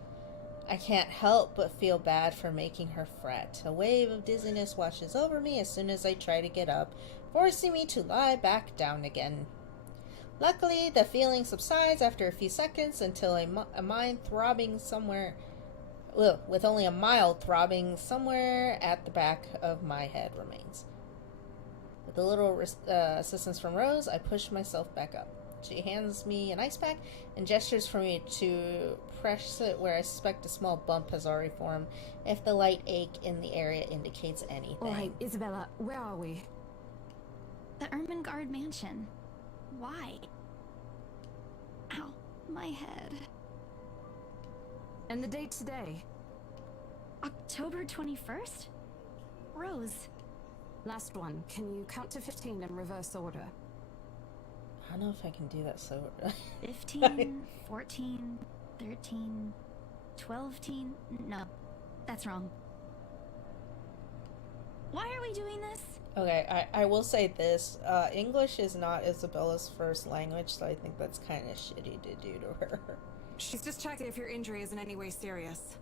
I can't help but feel bad for making her fret. A wave of dizziness washes over me as soon as I try to get up, forcing me to lie back down again. Luckily, the feeling subsides after a few seconds until a mind throbbing somewhere with only a mild throbbing somewhere at the back of my head remains. With a little assistance from Rose, I push myself back up. She hands me an ice pack and gestures for me to press it where I suspect a small bump has already formed if the light ache in the area indicates anything. Alright, Isabella, where are we? The Ermengarde mansion. Why? Ow, my head. And the date today? October 21st? Rose. Last one. Can you count to 15 in reverse order? I don't know if I can do that so... 15, 14, 13, 12, teen? No, that's wrong. Why are we doing this? Okay, I will say this. English is not Isabella's first language, so I think that's kind of shitty to do to her. She's just checking if your injury is in any way serious.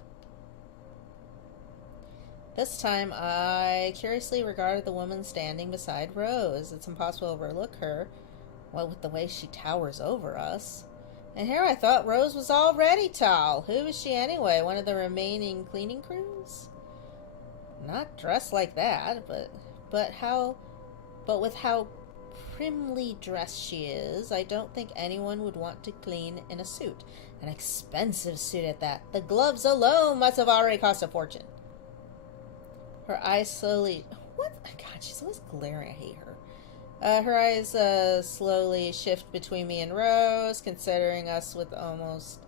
This time, I curiously regarded the woman standing beside Rose. It's impossible to overlook her, what with the way she towers over us. And here I thought Rose was already tall. Who is she anyway? One of the remaining cleaning crews? Not dressed like that, but with how primly dressed she is, I don't think anyone would want to clean in a suit. An expensive suit at that. The gloves alone must have already cost a fortune. Her eyes slowly... What? God, she's always glaring. I hate her. Her eyes slowly shift between me and Rose, considering us with almost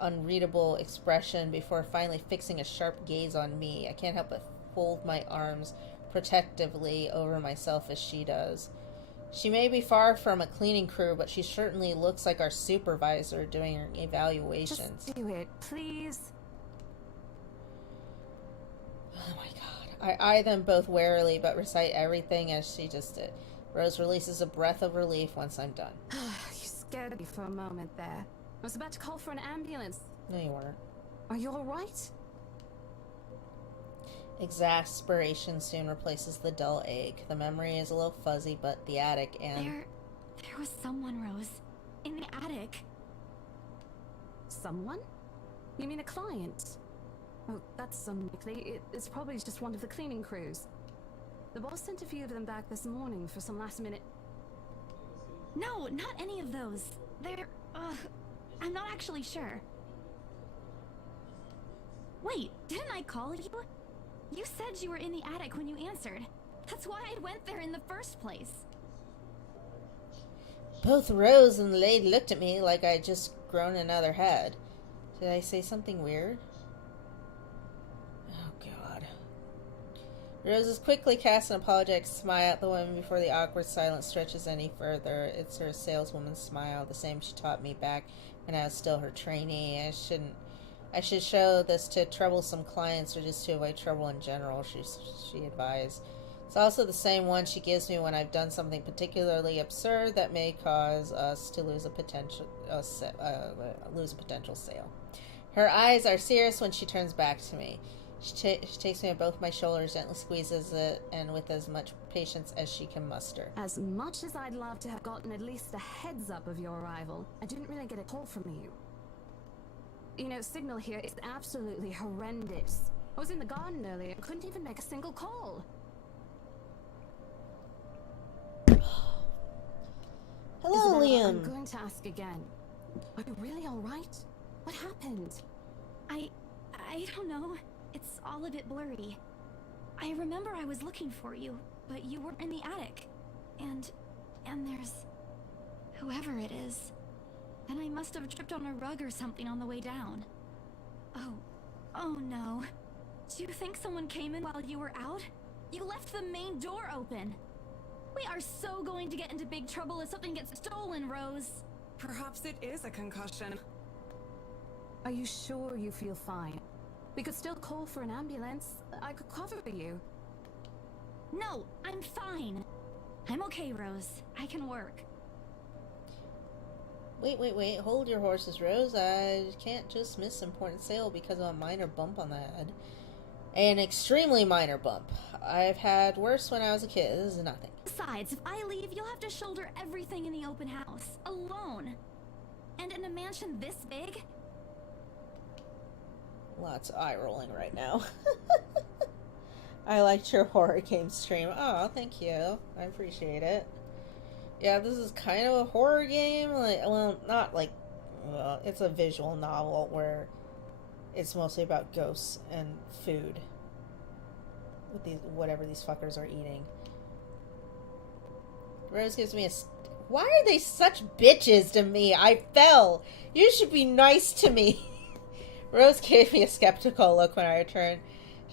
unreadable expression before finally fixing a sharp gaze on me. I can't help but fold my arms protectively over myself as she does. She may be far from a cleaning crew, but she certainly looks like our supervisor doing her evaluations. Just do it, please. Oh my god. I eye them both warily, but recite everything as she just did. Rose releases a breath of relief once I'm done. You scared me for a moment there. I was about to call for an ambulance. No, you weren't. Are you alright? Exasperation soon replaces the dull ache. The memory is a little fuzzy, but the attic and... There was someone, Rose. In the attic. Someone? You mean a client? Oh, that's unlikely. It's probably just one of the cleaning crews. The boss sent a few of them back this morning for some last-minute... No, not any of those. They're... I'm not actually sure. Wait, didn't I call you? You said you were in the attic when you answered. That's why I went there in the first place. Both Rose and the lady looked at me like I'd just grown another head. Did I say something weird? Oh, God. Rose quickly casts an apologetic smile at the woman before the awkward silence stretches any further. It's her saleswoman's smile, the same she taught me back when I was still her trainee. I should show this to troublesome clients or just to avoid trouble in general, she advised. It's also the same one she gives me when I've done something particularly absurd that may cause us to lose a potential sale. Her eyes are serious when she turns back to me. She takes me on both my shoulders, gently squeezes it, and with as much patience as she can muster. As much as I'd love to have gotten at least a heads up of your arrival, I didn't really get a call from you. You know, signal here is absolutely horrendous. I was in the garden earlier and couldn't even make a single call. Hello, Isabella, Liam. I'm going to ask again. Are you really alright? What happened? I don't know. It's all a bit blurry. I remember I was looking for you, but you weren't in the attic. And there's... whoever it is. And I must have tripped on a rug or something on the way down. Oh no. Do you think someone came in while you were out? You left the main door open. We are so going to get into big trouble if something gets stolen, Rose. Perhaps it is a concussion. Are you sure you feel fine? We could still call for an ambulance. I could cover for you. No, I'm fine. I'm okay, Rose. I can work. Wait. Hold your horses, Rose. I can't just miss an important sale because of a minor bump on the head. An extremely minor bump. I've had worse when I was a kid. This is nothing. Besides, if I leave, you'll have to shoulder everything in the open house. Alone. And in a mansion this big? Lots of eye rolling right now. I liked your horror game stream. Oh, thank you. I appreciate it. Yeah, this is kind of a horror game. Like, well, not like, well, it's a visual novel where it's mostly about ghosts and food. With these, whatever these fuckers are eating. Rose gives me a... Why are they such bitches to me? I fell. You should be nice to me. Rose gave me a skeptical look when I returned.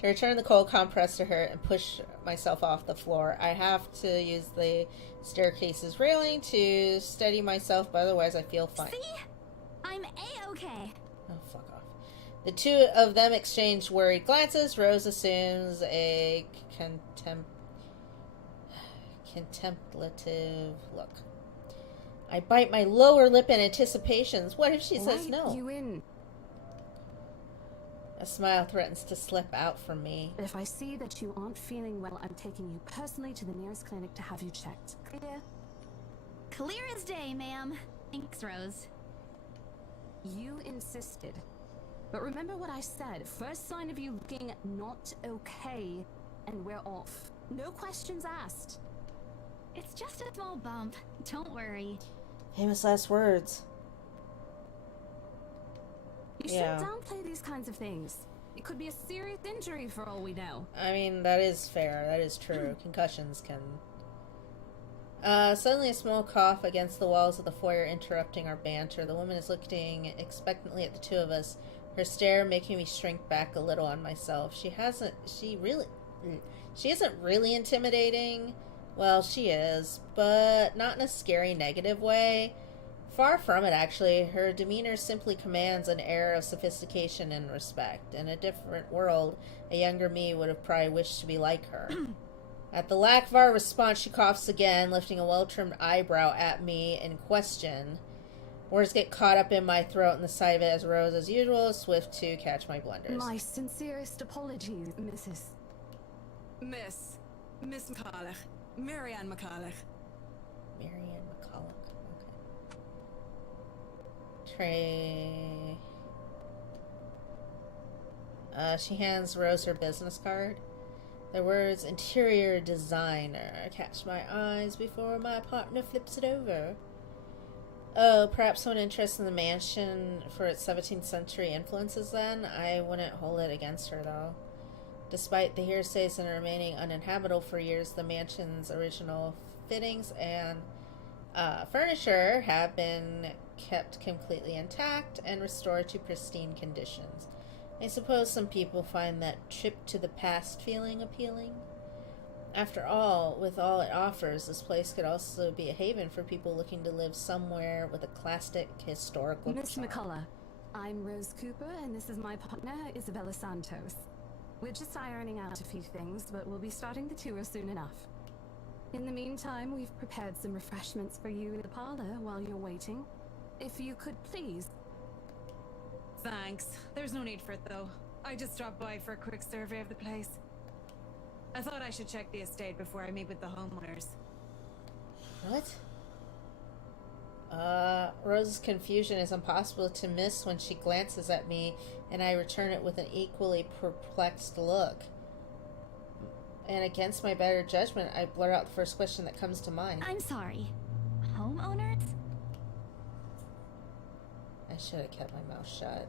She returned the cold compress to her and pushed myself off the floor. I have to use the staircase's railing to steady myself, but otherwise I feel fine. See? I'm A-okay. Oh, fuck off. The two of them exchange worried glances. Rose assumes a contemplative look. I bite my lower lip in anticipations. What if she says no? You in? A smile threatens to slip out from me. If I see that you aren't feeling well, I'm taking you personally to the nearest clinic to have you checked. Clear? Clear as day, ma'am. Thanks, Rose. You insisted. But remember what I said. First sign of you looking not okay, and we're off. No questions asked. It's just a small bump. Don't worry. Famous last words. You shouldn't downplay these kinds of things. It could be a serious injury for all we know. I mean, that is fair. That is true. Concussions can... Suddenly a small cough against the walls of the foyer interrupting our banter. The woman is looking expectantly at the two of us, her stare making me shrink back a little on myself. She isn't really intimidating. Well, she is, but not in a scary negative way. Far from it, actually. Her demeanor simply commands an air of sophistication and respect. In a different world, a younger me would have probably wished to be like her. At the lack of our response, she coughs again, lifting a well-trimmed eyebrow at me in question. Words get caught up in my throat and the sight of it as Rose, as usual, is swift to catch my blunders. My sincerest apologies, Miss McCulloch. Marianne McCulloch. Marianne McCulloch. Okay. She hands Rose her business card. The words interior designer catch my eyes before my partner flips it over. Oh, perhaps someone interested in the mansion for its 17th century influences then? I wouldn't hold it against her, though. Despite the hearsays and remaining uninhabitable for years, the mansion's original fittings and furniture have been kept completely intact and restored to pristine conditions. I suppose some people find that trip to the past feeling appealing. After all, with all it offers, this place could also be a haven for people looking to live somewhere with a classic historical Miss charm. McCullough, I'm Rose Cooper, and this is my partner, Isabella Santos. We're just ironing out a few things, but we'll be starting the tour soon enough. In the meantime, we've prepared some refreshments for you in the parlor while you're waiting. If you could please... Thanks. There's no need for it, though. I just dropped by for a quick survey of the place. I thought I should check the estate before I meet with the homeowners. What? Rose's confusion is impossible to miss when she glances at me, and I return it with an equally perplexed look. And against my better judgment, I blurt out the first question that comes to mind. I'm sorry. Homeowners? I should have kept my mouth shut.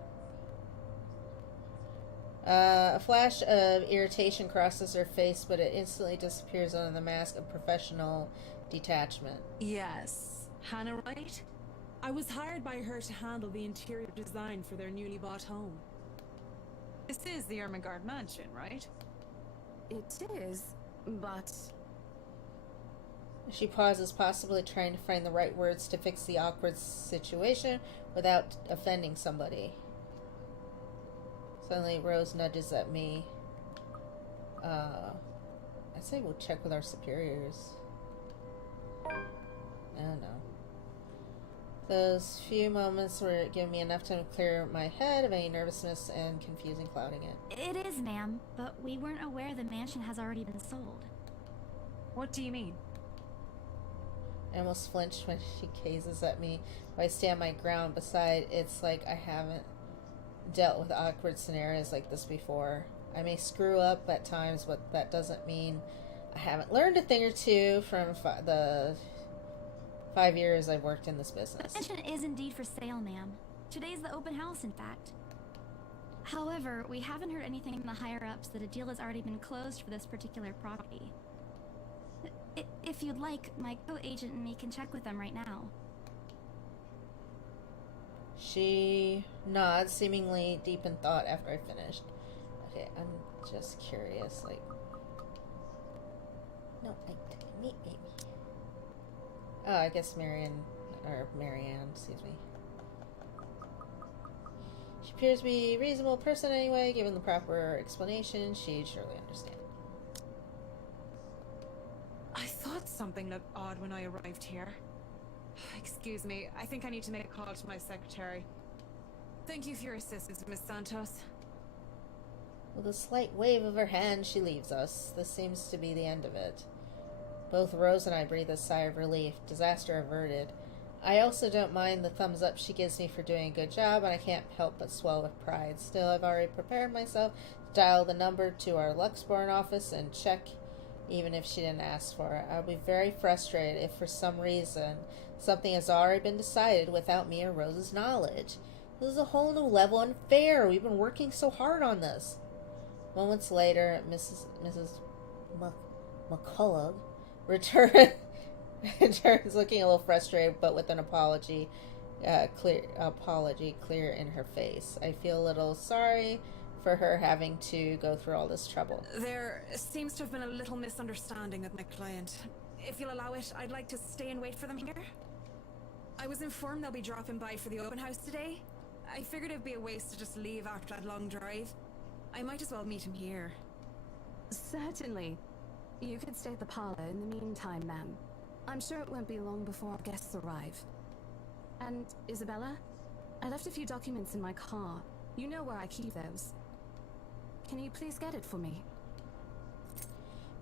A flash of irritation crosses her face, but it instantly disappears under the mask of professional detachment. Yes. Hannah, right? I was hired by her to handle the interior design for their newly bought home. This is the Ermengarde mansion, right? It is, but... She pauses, possibly trying to find the right words to fix the awkward situation without offending somebody. Suddenly, Rose nudges at me. I say we'll check with our superiors. I don't know. Those few moments were giving me enough time to clear my head of any nervousness and confusion clouding it. It is, ma'am, but we weren't aware the mansion has already been sold. What do you mean? I almost flinch when she gazes at me. If I stand my ground beside, it's like I haven't dealt with awkward scenarios like this before. I may screw up at times, but that doesn't mean I haven't learned a thing or two from the 5 years I've worked in this business. The mansion is indeed for sale, ma'am. Today's the open house, in fact. However, we haven't heard anything from the higher-ups that a deal has already been closed for this particular property. If you'd like, my co-agent and me can check with them right now. She nods, seemingly deep in thought after I finished. Okay, I'm just curious, like... No, me. Oh, I guess Marianne, excuse me. She appears to be a reasonable person anyway. Given the proper explanation, she'd surely understand. I thought something looked odd when I arrived here. Excuse me, I think I need to make a call to my secretary. Thank you for your assistance, Miss Santos. With a slight wave of her hand, she leaves us. This seems to be the end of it. Both Rose and I breathe a sigh of relief. Disaster averted. I also don't mind the thumbs up she gives me for doing a good job, and I can't help but swell with pride. Still, I've already prepared myself to dial the number to our Luxborn office and check, even if she didn't ask for it. I'll be very frustrated if for some reason something has already been decided without me or Rose's knowledge. This is a whole new level unfair. We've been working so hard on this. Moments later, Mrs. McCullough returns looking a little frustrated, but with an apology clear in her face. I feel a little sorry for her having to go through all this trouble. There seems to have been a little misunderstanding with my client. If you'll allow it, I'd like to stay and wait for them here. I was informed they'll be dropping by for the open house today. I figured it'd be a waste to just leave after that long drive. I might as well meet him here. Certainly. You could stay at the parlor in the meantime, ma'am. I'm sure it won't be long before our guests arrive. And, Isabella? I left a few documents in my car. You know where I keep those. Can you please get it for me?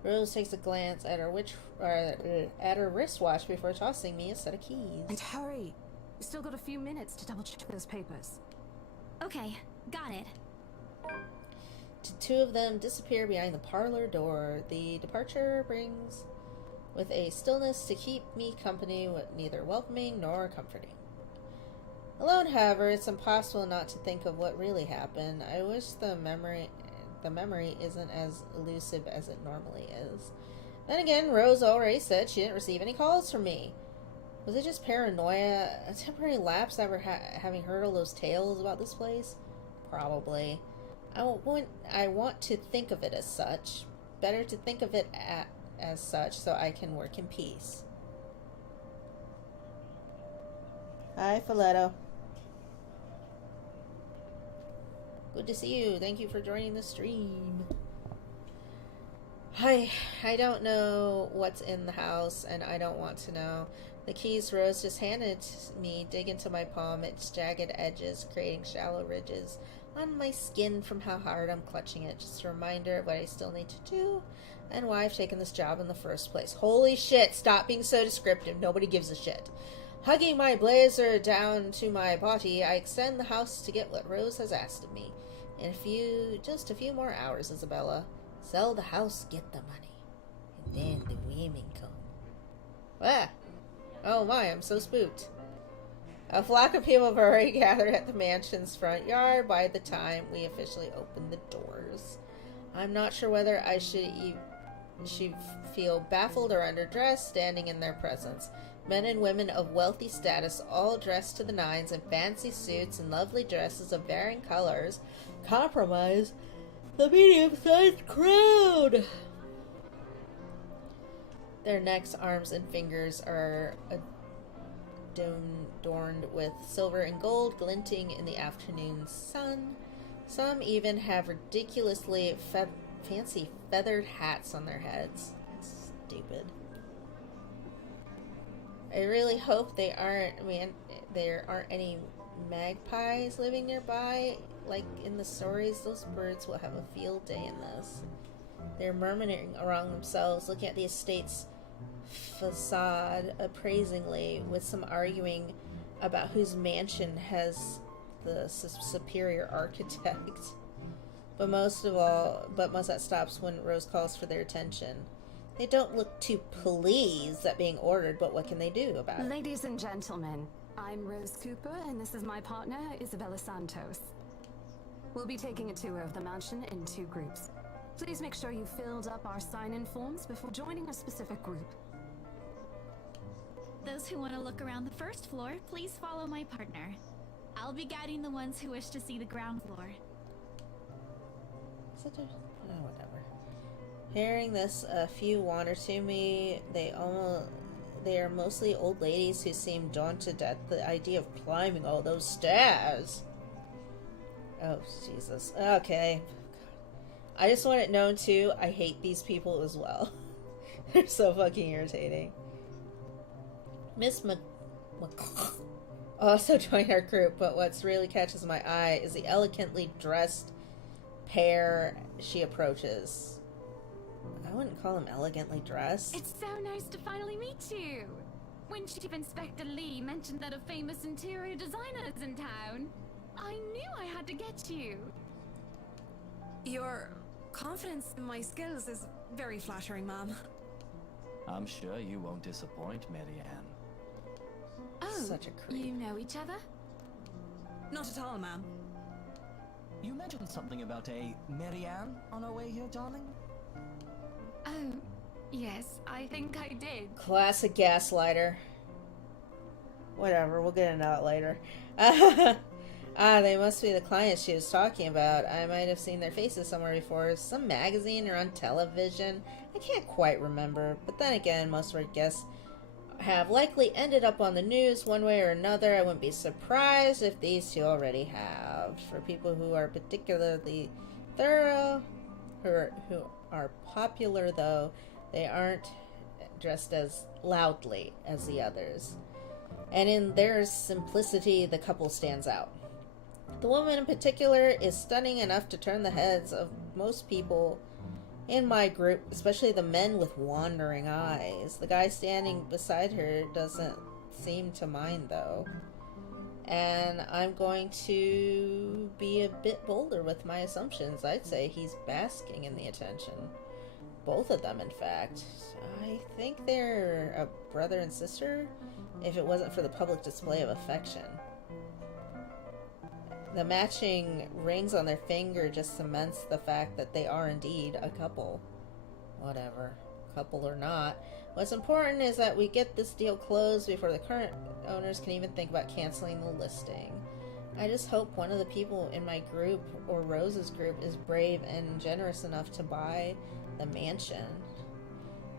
Rose takes a glance at her wristwatch before tossing me a set of keys. And hurry! We've still got a few minutes to double-check those papers. Okay, got it. The two of them disappear behind the parlor door. The departure brings with a stillness to keep me company, with neither welcoming nor comforting. Alone, however, it's impossible not to think of what really happened. I wish the memory isn't as elusive as it normally is. Then again, Rose already said she didn't receive any calls from me. Was it just paranoia? A temporary lapse after having heard all those tales about this place? Probably. I want to think of it as such. Better to think of it as such so I can work in peace. Hi, Filetto. Good to see you. Thank you for joining the stream. I don't know what's in the house, and I don't want to know. The keys Rose just handed me dig into my palm, its jagged edges creating shallow ridges on my skin from how hard I'm clutching it. Just a reminder of what I still need to do and why I've taken this job in the first place. Holy shit, stop being so descriptive. Nobody gives a shit. Hugging my blazer down to my body, I extend the house to get what Rose has asked of me. In just a few more hours, Isabella. Sell the house, get the money. And then the women come. Ah! Oh my, I'm so spooked. A flock of people have already gathered at the mansion's front yard by the time we officially open the doors. I'm not sure whether I should feel baffled or underdressed standing in their presence. Men and women of wealthy status, all dressed to the nines in fancy suits and lovely dresses of varying colors, compromise the medium-sized crowd. Their necks, arms, and fingers are adorned with silver and gold glinting in the afternoon sun. Some even have ridiculously fancy feathered hats on their heads. Stupid. I really hope there aren't any magpies living nearby. Like in the stories, those birds will have a field day in this. They're murmuring around themselves, looking at the estate's facade appraisingly, with some arguing about whose mansion has the superior architect. But most that stops when Rose calls for their attention. They don't look too pleased at being ordered, but what can they do about it? Ladies and gentlemen, I'm Rose Cooper, and this is my partner, Isabella Santos. We'll be taking a tour of the mansion in 2 groups. Please make sure you filled up our sign-in forms before joining a specific group. Those who want to look around the first floor, please follow my partner. I'll be guiding the ones who wish to see the ground floor. Whatever. Hearing this, a few wander to me. They are mostly old ladies who seem daunted at the idea of climbing all those stairs. Oh, Jesus. Okay. I just want it known, too, I hate these people as well. They're so fucking irritating. Miss also joined our group, but what's really catches my eye is the elegantly dressed pair she approaches. I wouldn't call him elegantly dressed. It's so nice to finally meet you. When Chief Inspector Lee mentioned that a famous interior designer is in town, I knew I had to get you. Your confidence in my skills is very flattering, ma'am. I'm sure you won't disappoint, Marianne. Oh, such a creep. You know each other? Not at all, ma'am. You mentioned something about a Marianne on our way here, darling? Oh, yes, I think I did. Classic gaslighter. Whatever, we'll get into that later. They must be the clients she was talking about. I might have seen their faces somewhere before. Some magazine or on television. I can't quite remember. But then again, most of our guests have likely ended up on the news one way or another. I wouldn't be surprised if these two already have. For people who are particularly thorough, who are popular though, they aren't dressed as loudly as the others. And in their simplicity, the couple stands out. The woman in particular is stunning enough to turn the heads of most people in my group, especially the men with wandering eyes. The guy standing beside her doesn't seem to mind, though. And I'm going to be a bit bolder with my assumptions. I'd say he's basking in the attention. Both of them, in fact. I think they're a brother and sister, if it wasn't for the public display of affection. The matching rings on their finger just cements the fact that they are indeed a couple. Whatever. Couple or not. What's important is that we get this deal closed before the current owners can even think about canceling the listing. I just hope one of the people in my group, or Rose's group, is brave and generous enough to buy the mansion.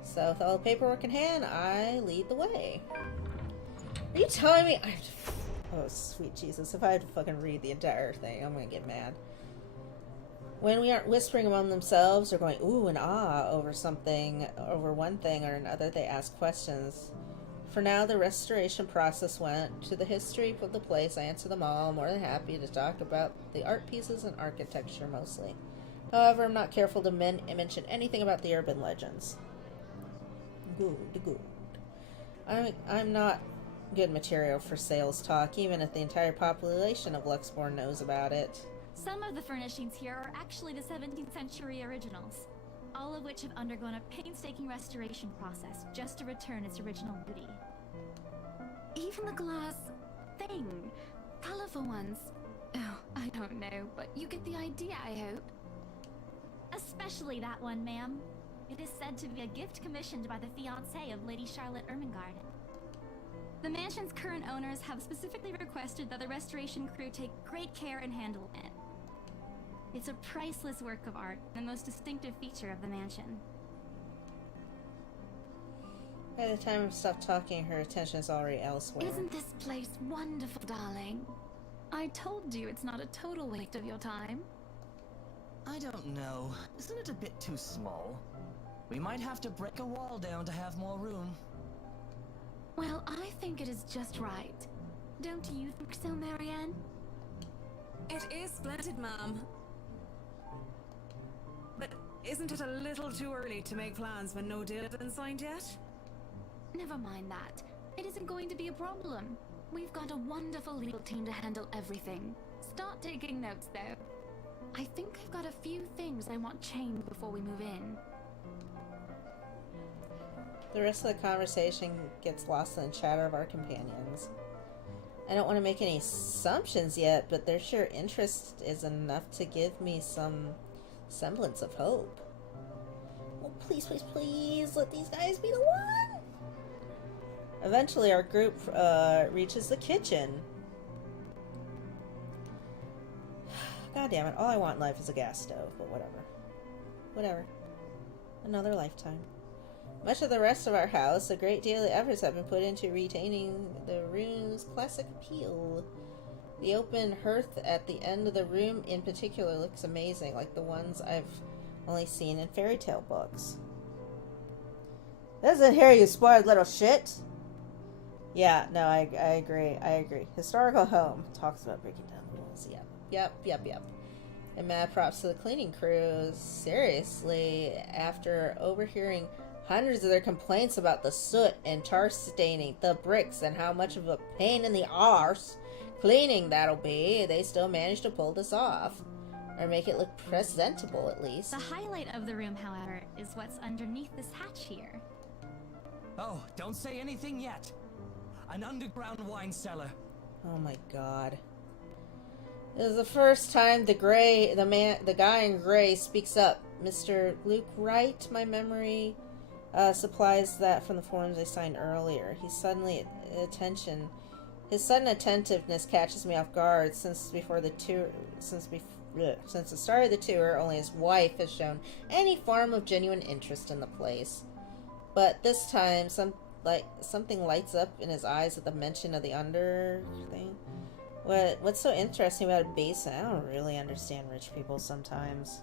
So with all the paperwork in hand, I lead the way. Are you telling me I have to... Oh, sweet Jesus. If I had to fucking read the entire thing, I'm gonna get mad. When we aren't whispering among themselves or going ooh and ah over something, over one thing or another, they ask questions. For now, the restoration process went to the history of the place. I answer them all. More than happy to talk about the art pieces and architecture mostly. However, I'm not careful to mention anything about the urban legends. Good. I'm not good material for sales talk, even if the entire population of Luxborn knows about it. Some of the furnishings here are actually the 17th century originals, all of which have undergone a painstaking restoration process just to return its original beauty. Even the glass thing. Colorful ones. Oh, I don't know, but you get the idea, I hope. Especially that one, ma'am. It is said to be a gift commissioned by the fiancé of Lady Charlotte Ermengarde. The mansion's current owners have specifically requested that the restoration crew take great care in handling it. It's a priceless work of art, the most distinctive feature of the mansion. By the time I've stopped talking, her attention is already elsewhere. Isn't this place wonderful, darling? I told you it's not a total waste of your time. I don't know. Isn't it a bit too small? We might have to break a wall down to have more room. Well, I think it is just right. Don't you think so, Marianne? It is splendid, ma'am. But isn't it a little too early to make plans when no deal has been signed yet? Never mind that. It isn't going to be a problem. We've got a wonderful legal team to handle everything. Start taking notes, though. I think I've got a few things I want changed before we move in. The rest of the conversation gets lost in the chatter of our companions. I don't want to make any assumptions yet, but their sheer interest is enough to give me some semblance of hope. Oh, please, please, please, let these guys be the one! Eventually, our group reaches the kitchen. God damn it, all I want in life is a gas stove, but whatever. Whatever. Another lifetime. Much of the rest of our house, a great deal of efforts have been put into retaining the room's classic appeal. The open hearth at the end of the room in particular looks amazing, like the ones I've only seen in fairy tale books. Listen here, you spoiled little shit! Yeah, no, I agree, I agree. Historical home talks about breaking down the walls, yep. And mad props to the cleaning crew. Seriously, after overhearing hundreds of their complaints about the soot and tar staining the bricks and how much of a pain in the arse cleaning that'll be, they still managed to pull this off. Or make it look presentable, at least. The highlight of the room, however, is what's underneath this hatch here. Oh, don't say anything yet. An underground wine cellar. Oh my god. This is the first time the guy in gray speaks up. Mr. Luke Wright, my memory supplies that from the forms I signed earlier. His sudden attentiveness catches me off guard since the start of the tour, only his wife has shown any form of genuine interest in the place. But this time, something lights up in his eyes at the mention of the under thing. What's so interesting about a basement? I don't really understand rich people sometimes.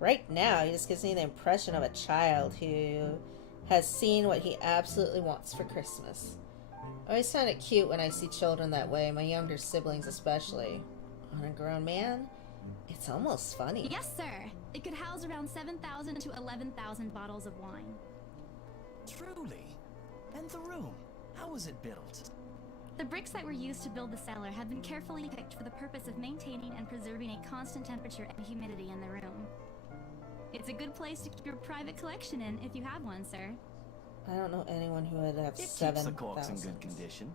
Right now, he just gives me the impression of a child who has seen what he absolutely wants for Christmas. I always find it cute when I see children that way, my younger siblings especially. On a grown man, it's almost funny. Yes, sir. It could house around 7,000 to 11,000 bottles of wine. Truly? And the room? How was it built? The bricks that were used to build the cellar have been carefully picked for the purpose of maintaining and preserving a constant temperature and humidity in the room. It's a good place to keep your private collection in if you have one, sir. I don't know anyone who would have 7,000. Keeps the corks in good condition.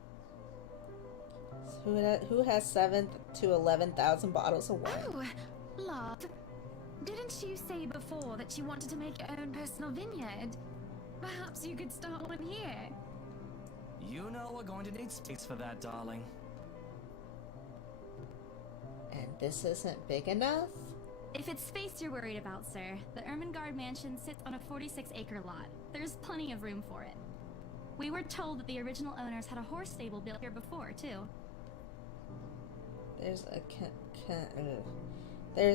Who has 7 to 11,000 bottles of wine? Oh, love. Didn't you say before that you wanted to make your own personal vineyard? Perhaps you could start one here. You know we're going to need space for that, darling. And this isn't big enough? If it's space you're worried about, sir, the Ermengarde mansion sits on a 46-acre lot. There's plenty of room for it. We were told that the original owners had a horse stable built here before, too. There's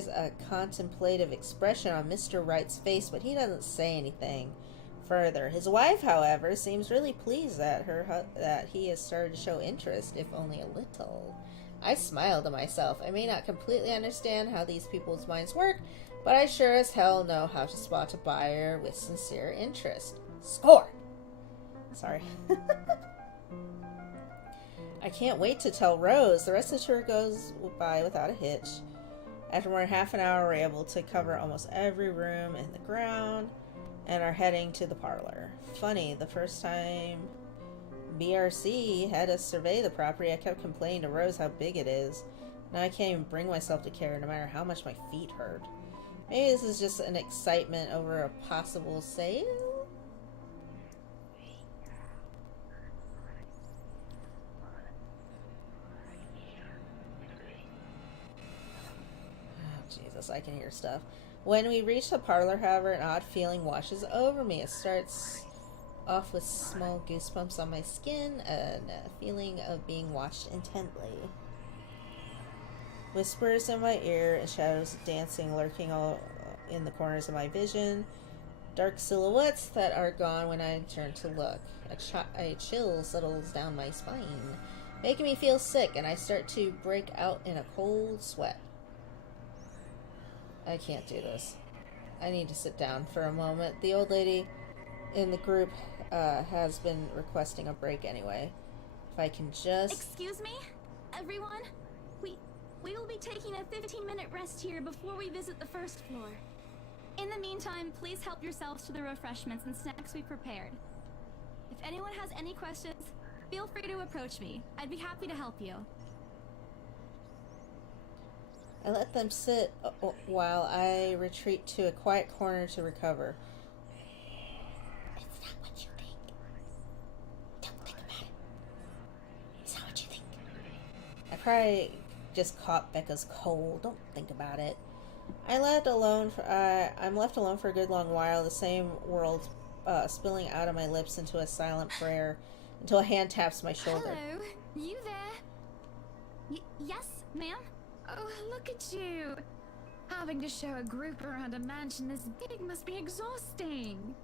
a contemplative expression on Mr. Wright's face, but he doesn't say anything further. His wife, however, seems really pleased that he has started to show interest, if only a little. I smile to myself. I may not completely understand how these people's minds work, but I sure as hell know how to spot a buyer with sincere interest. Score! Sorry. I can't wait to tell Rose. The rest of the tour goes by without a hitch. After more than half an hour, we're able to cover almost every room in the ground and are heading to the parlor. Funny, the first time BRC had us survey the property, I kept complaining to Rose how big it is. Now I can't even bring myself to care, no matter how much my feet hurt. Maybe this is just an excitement over a possible sale? Jesus, I can hear stuff. When we reach the parlor, however, an odd feeling washes over me. It starts off with small goosebumps on my skin and a feeling of being watched intently. Whispers in my ear and shadows dancing, lurking all in the corners of my vision. Dark silhouettes that are gone when I turn to look. A chill settles down my spine, making me feel sick, and I start to break out in a cold sweat. I can't do this. I need to sit down for a moment. The old lady in the group has been requesting a break anyway. If I can just... Excuse me? Everyone? We will be taking a 15-minute rest here before we visit the first floor. In the meantime, please help yourselves to the refreshments and snacks we prepared. If anyone has any questions, feel free to approach me. I'd be happy to help you. I let them sit while I retreat to a quiet corner to recover. It's not what you think. Don't think about it. It's not what you think. I probably just caught Becca's cold. Don't think about it. I'm left alone for a good long while, the same world spilling out of my lips into a silent prayer until a hand taps my shoulder. Hello, you there? Yes, ma'am? Oh, look at you! Having to show a group around a mansion this big must be exhausting.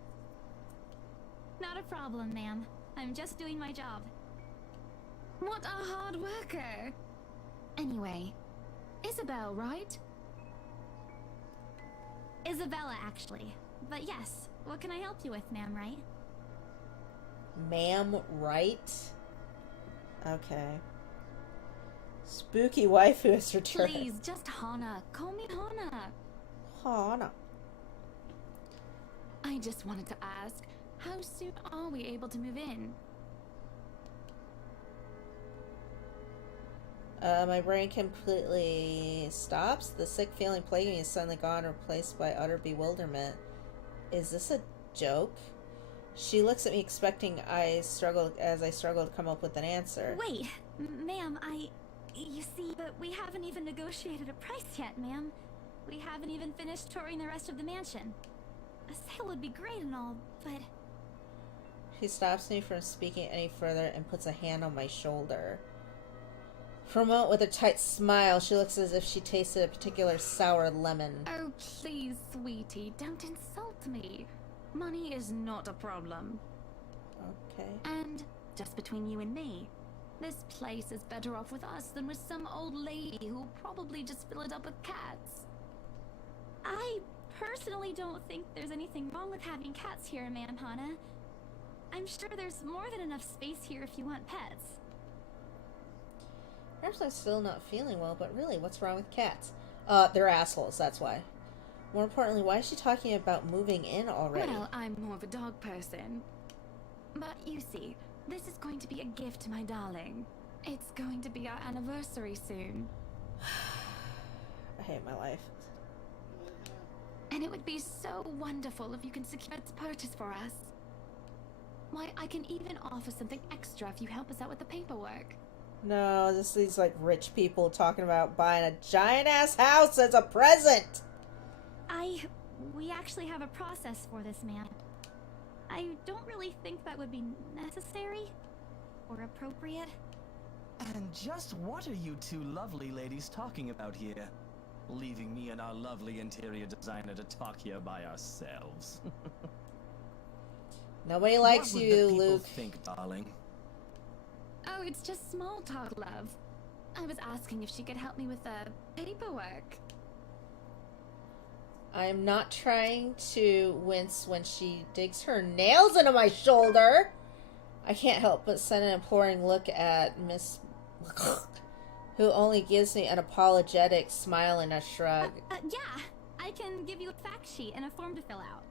Not a problem, ma'am. I'm just doing my job. What a hard worker! Anyway, Isabel, right? Isabella, actually. But yes, what can I help you with, ma'am, right? Ma'am, right? Okay. Spooky waifu has returned. Please, just Hana. Call me Hana. Hana. I just wanted to ask, how soon are we able to move in? My brain completely stops. The sick feeling plaguing me is suddenly gone, replaced by utter bewilderment. Is this a joke? She looks at me expecting as I struggle to come up with an answer. Wait, ma'am, you see, but we haven't even negotiated a price yet, ma'am. We haven't even finished touring the rest of the mansion. A sale would be great and all, but... She stops me from speaking any further and puts a hand on my shoulder. For a moment, with a tight smile, she looks as if she tasted a particular sour lemon. Oh, please, sweetie, don't insult me. Money is not a problem. Okay. And, just between you and me, this place is better off with us than with some old lady who'll probably just fill it up with cats. I personally don't think there's anything wrong with having cats here, ma'am Hana. I'm sure there's more than enough space here if you want pets. Perhaps I'm still not feeling well, but really, what's wrong with cats? They're assholes, that's why. More importantly, why is she talking about moving in already? Well, I'm more of a dog person. But you see, this is going to be a gift to my darling. It's going to be our anniversary soon. I hate my life. And it would be so wonderful if you can secure its purchase for us. Why, I can even offer something extra if you help us out with the paperwork. No, this is these like rich people talking about buying a giant ass house as a present. We actually have a process for this, ma'am. I don't really think that would be necessary or appropriate. And just what are you two lovely ladies talking about here? Leaving me and our lovely interior designer to talk here by ourselves. Nobody likes what would you, the people Luke. think, darling? Oh, it's just small talk, love. I was asking if she could help me with the paperwork. I'm not trying to wince when she digs her nails into my shoulder. I can't help but send an imploring look at Miss... who only gives me an apologetic smile and a shrug. Yeah, I can give you a fact sheet and a form to fill out.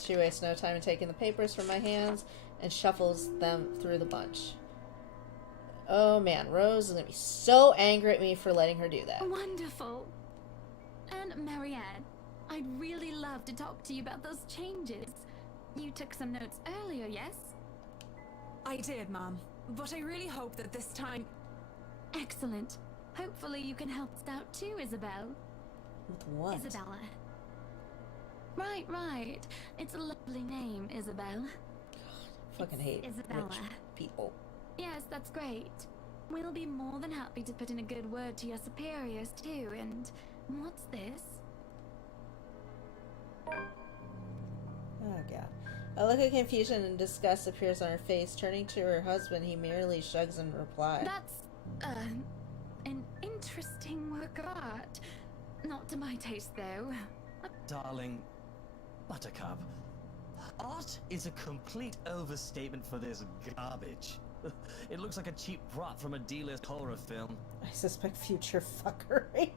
She wastes no time in taking the papers from my hands and shuffles them through the bunch. Oh man, Rose is gonna be so angry at me for letting her do that. Wonderful. And Marianne, I'd really love to talk to you about those changes. You took some notes earlier, yes? I did, Mom. But I really hope that this time... Excellent. Hopefully you can help us out too, Isabel. With what? Isabella. Right. It's a lovely name, Isabel. Fucking hate Isabella. rich people. Yes, that's great. We'll be more than happy to put in a good word to your superiors too, and what's this? Oh god. A look of confusion and disgust appears on her face. Turning to her husband, he merely shrugs in reply. That's, an interesting work of art. Not to my taste, though. Darling, Buttercup, art is a complete overstatement for this garbage. It looks like a cheap prop from a D-list horror film. I suspect future fuckery.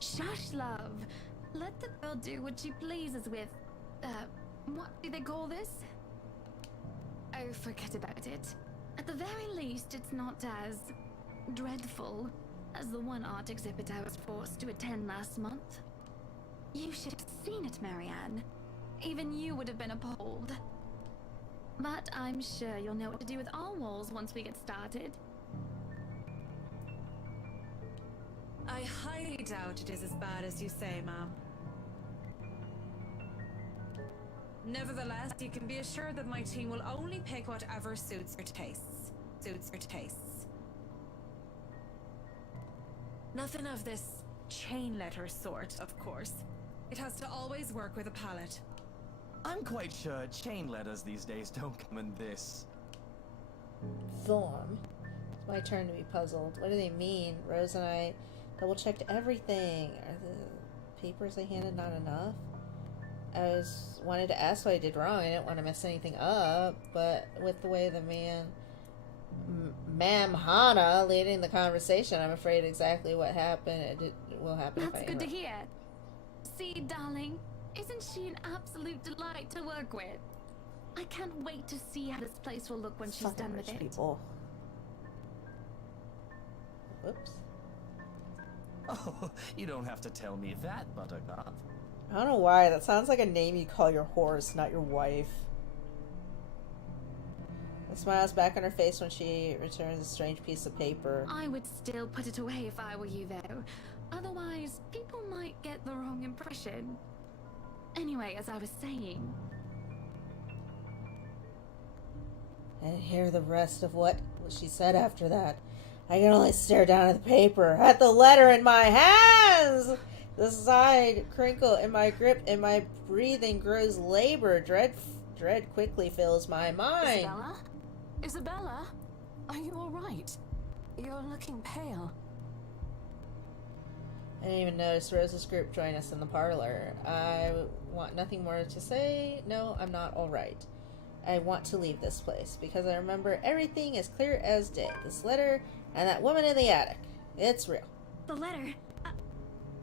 Shush, love. Let the girl do what she pleases with, what do they call this? Oh, forget about it. At the very least, it's not as dreadful as the one art exhibit I was forced to attend last month. You should have seen it, Marianne. Even you would have been appalled. But I'm sure you'll know what to do with our walls once we get started. I highly doubt it is as bad as you say, ma'am. Nevertheless, you can be assured that my team will only pick whatever suits your tastes. Nothing of this chain letter sort, of course. It has to always work with a palette. I'm quite sure chain letters these days don't come in this Form. It's my turn to be puzzled. What do they mean? Rose and I double-checked everything. Are the papers they handed not enough? I wanted to ask what I did wrong. I didn't want to mess anything up, but with the way the Ma'am Hana leading the conversation, I'm afraid exactly what happened will happen if I That's good to hear. See, darling, isn't she an absolute delight to work with? I can't wait to see how this place will look when she's done with it. People. Whoops. Oh, you don't have to tell me that, Buttercup. I don't know why. That sounds like a name you call your horse, not your wife. The smile's back on her face when she returns a strange piece of paper. I would still put it away if I were you, though. Otherwise, people might get the wrong impression. Anyway, as I was saying... I didn't hear the rest of what she said after that. I can only stare down at the paper, at the letter in my hands! The side crinkle in my grip and my breathing grows labor. Dread quickly fills my mind. Isabella? Isabella? Are you alright? You're looking pale. I didn't even notice Rose's group join us in the parlor. I want nothing more to say. No, I'm not alright. I want to leave this place because I remember everything as clear as day. This letter and that woman in the attic. It's real. The letter.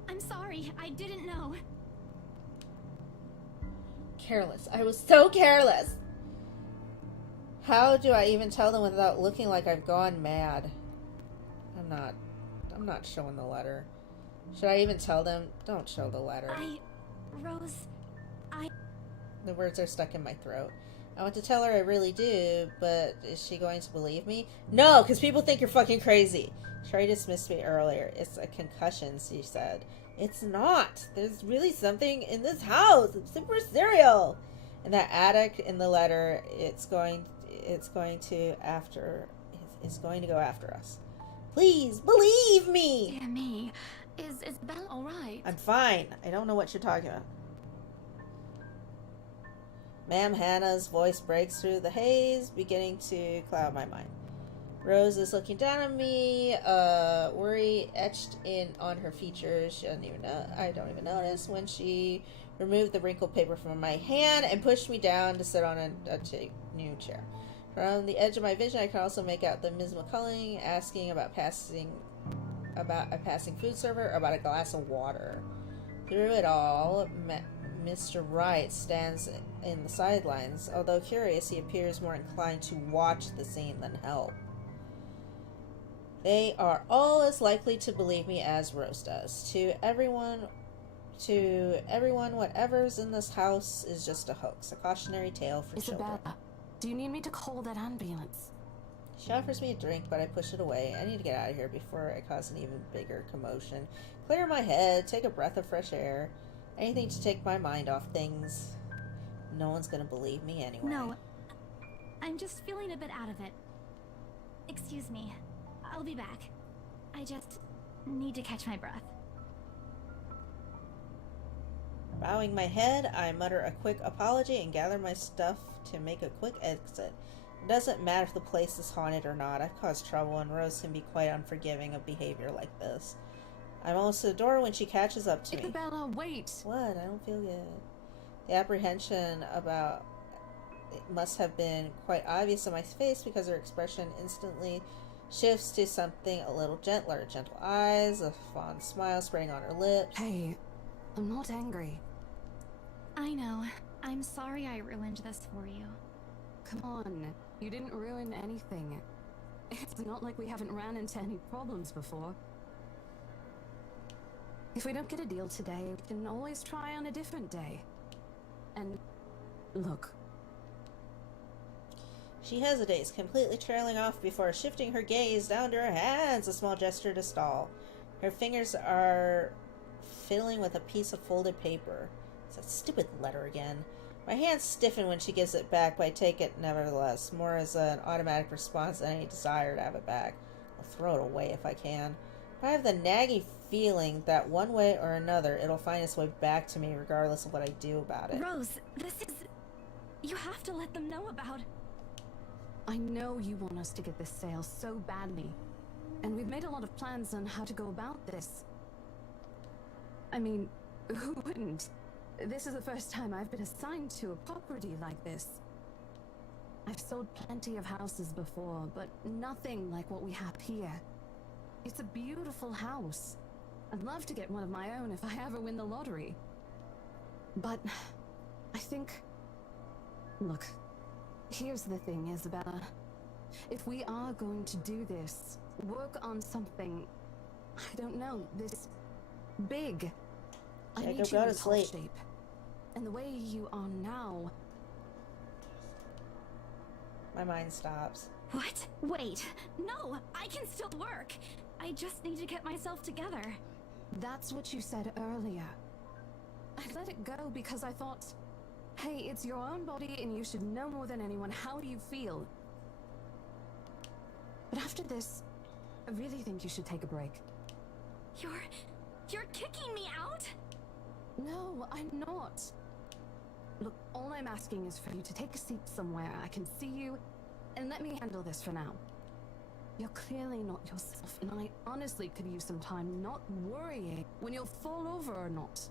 I'm sorry. I didn't know. Careless. I was so careless. How do I even tell them without looking like I've gone mad? I'm not showing the letter. Should I even tell them? Don't show the letter. Rose, The words are stuck in my throat. I want to tell her I really do, but is she going to believe me? No, because people think you're fucking crazy. Trey dismissed me earlier. It's a concussion, she said. It's not. There's really something in this house. I'm super serial. In that attic in the letter, it's going to go after us. Please believe me. Dear me, is Isabella all right? I'm fine. I don't know what you're talking about. Ma'am Hannah's voice breaks through the haze, beginning to cloud my mind. Rose is looking down at me, worry etched in on her features. I don't even notice when she removed the wrinkled paper from my hand and pushed me down to sit on a new chair. From the edge of my vision, I can also make out the Ms. McCulling asking about a passing food server or about a glass of water. Through it all, Mr. Wright stands in the sidelines. Although curious, he appears more inclined to watch the scene than help. They are all as likely to believe me as Rose does. To everyone, whatever's in this house is just a hoax, a cautionary tale for children. Isabella, do you need me to call that ambulance? She offers me a drink, but I push it away. I need to get out of here before I cause an even bigger commotion. Clear my head, take a breath of fresh air. Anything to take my mind off things. No one's gonna believe me anyway. No. I'm just feeling a bit out of it. Excuse me. I'll be back. I just need to catch my breath. Bowing my head, I mutter a quick apology and gather my stuff to make a quick exit. It doesn't matter if the place is haunted or not. I've caused trouble, and Rose can be quite unforgiving of behavior like this. I'm almost to the door when she catches up to me. Isabella, wait! What? I don't feel good. The apprehension about It must have been quite obvious on my face because her expression instantly shifts to something a little gentler. Gentle eyes, a fond smile spreading on her lips. Hey, I'm not angry. I know. I'm sorry I ruined this for you. Come on, you didn't ruin anything. It's not like we haven't ran into any problems before. If we don't get a deal today, we can always try on a different day. And look. She hesitates, completely trailing off before shifting her gaze down to her hands, a small gesture to stall. Her fingers are fiddling with a piece of folded paper. It's that stupid letter again. My hands stiffen when she gives it back, but I take it nevertheless, more as an automatic response than any desire to have it back. I'll throw it away if I can. But I have the nagging feeling that one way or another it'll find its way back to me regardless of what I do about it. Rose, this is... You have to let them know about... I know you want us to get this sale so badly, and we've made a lot of plans on how to go about this. I mean, who wouldn't? This is the first time I've been assigned to a property like this. I've sold plenty of houses before, but nothing like what we have here. It's a beautiful house. I'd love to get one of my own if I ever win the lottery. But I think... Look, here's the thing, Isabella. If we are going to do this, work on something, I don't know, this big, I need you in top shape. And the way you are now... My mind stops. What? Wait. No, I can still work. I just need to get myself together. That's what you said earlier. I let it go because I thought, hey, it's your own body and you should know more than anyone how you feel. But after this, I really think you should take a break. You're kicking me out? No, I'm not. Look, all I'm asking is for you to take a seat somewhere I can see you, and let me handle this for now. You're clearly not yourself, and I honestly could use some time not worrying when you'll fall over or not.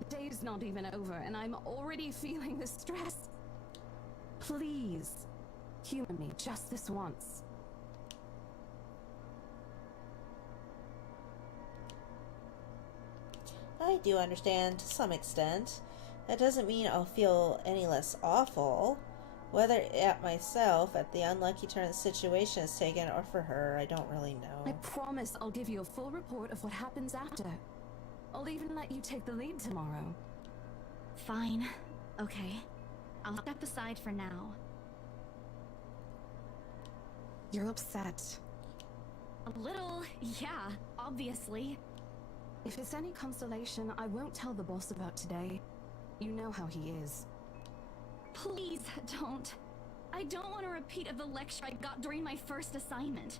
The day's not even over, and I'm already feeling the stress. Please, humor me just this once. I do understand to some extent. That doesn't mean I'll feel any less awful. Whether at myself, at the unlucky turn the situation is taken, or for her, I don't really know. I promise I'll give you a full report of what happens after. I'll even let you take the lead tomorrow. Fine. Okay. I'll step aside for now. You're upset. A little, yeah, obviously. If it's any consolation, I won't tell the boss about today. You know how he is. Please don't. I don't want a repeat of the lecture I got during my first assignment.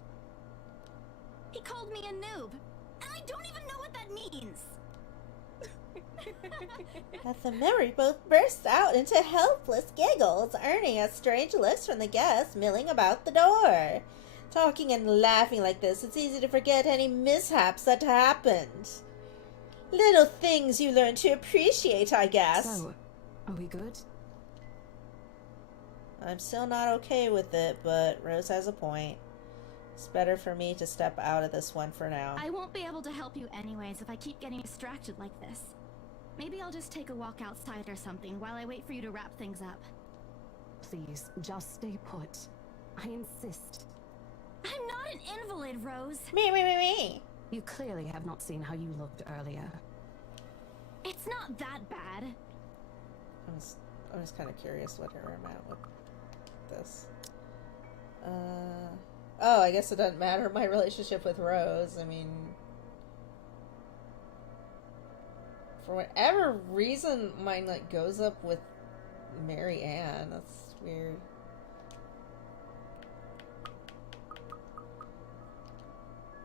He called me a noob, and I don't even know what that means. At the memory, both burst out into helpless giggles, earning a strange looks from the guests milling about the door. Talking and laughing like this, it's easy to forget any mishaps that happened. Little things you learn to appreciate, I guess. So, are we good? I'm still not okay with it, but Rose has a point. It's better for me to step out of this one for now. I won't be able to help you anyways if I keep getting distracted like this. Maybe I'll just take a walk outside or something while I wait for you to wrap things up. Please, just stay put. I insist. I'm not an invalid, Rose. Me. You clearly have not seen how you looked earlier. It's not that bad. I was kind of curious what her amount with this. Oh, I guess it doesn't matter my relationship with Rose. I mean, for whatever reason, mine like goes up with Mary Ann. That's weird.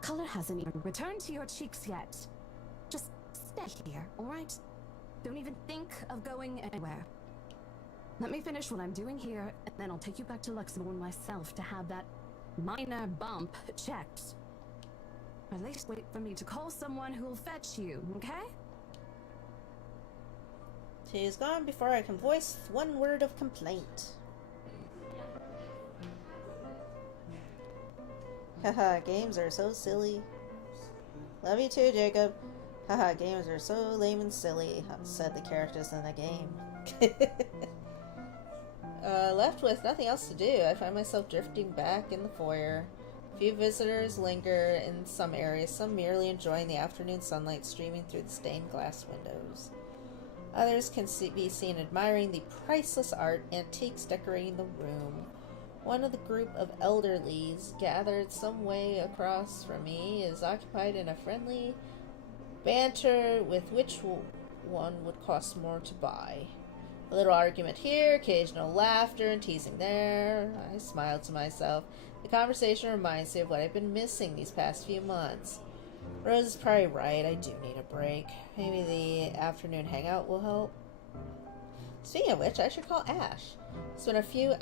Color hasn't even returned to your cheeks yet. Just stay here, alright? Don't even think of going anywhere. Let me finish what I'm doing here, and then I'll take you back to Luxembourg myself to have that minor bump checked. At least wait for me to call someone who'll fetch you, okay? She's gone before I can voice one word of complaint. Haha, games are so silly. Love you too, Jacob. Haha, games are so lame and silly, said the characters in the game. Left with nothing else to do, I find myself drifting back in the foyer. A few visitors linger in some areas, some merely enjoying the afternoon sunlight streaming through the stained glass windows. Others can be seen admiring the priceless art, antiques decorating the room. One of the group of elderlies, gathered some way across from me, is occupied in a friendly banter with which one would cost more to buy. A little argument here, occasional laughter and teasing there. I smiled to myself. The conversation reminds me of what I've been missing these past few months. Rose is probably right, I do need a break. Maybe the afternoon hangout will help. Speaking of which, I should call Ash. It's been a few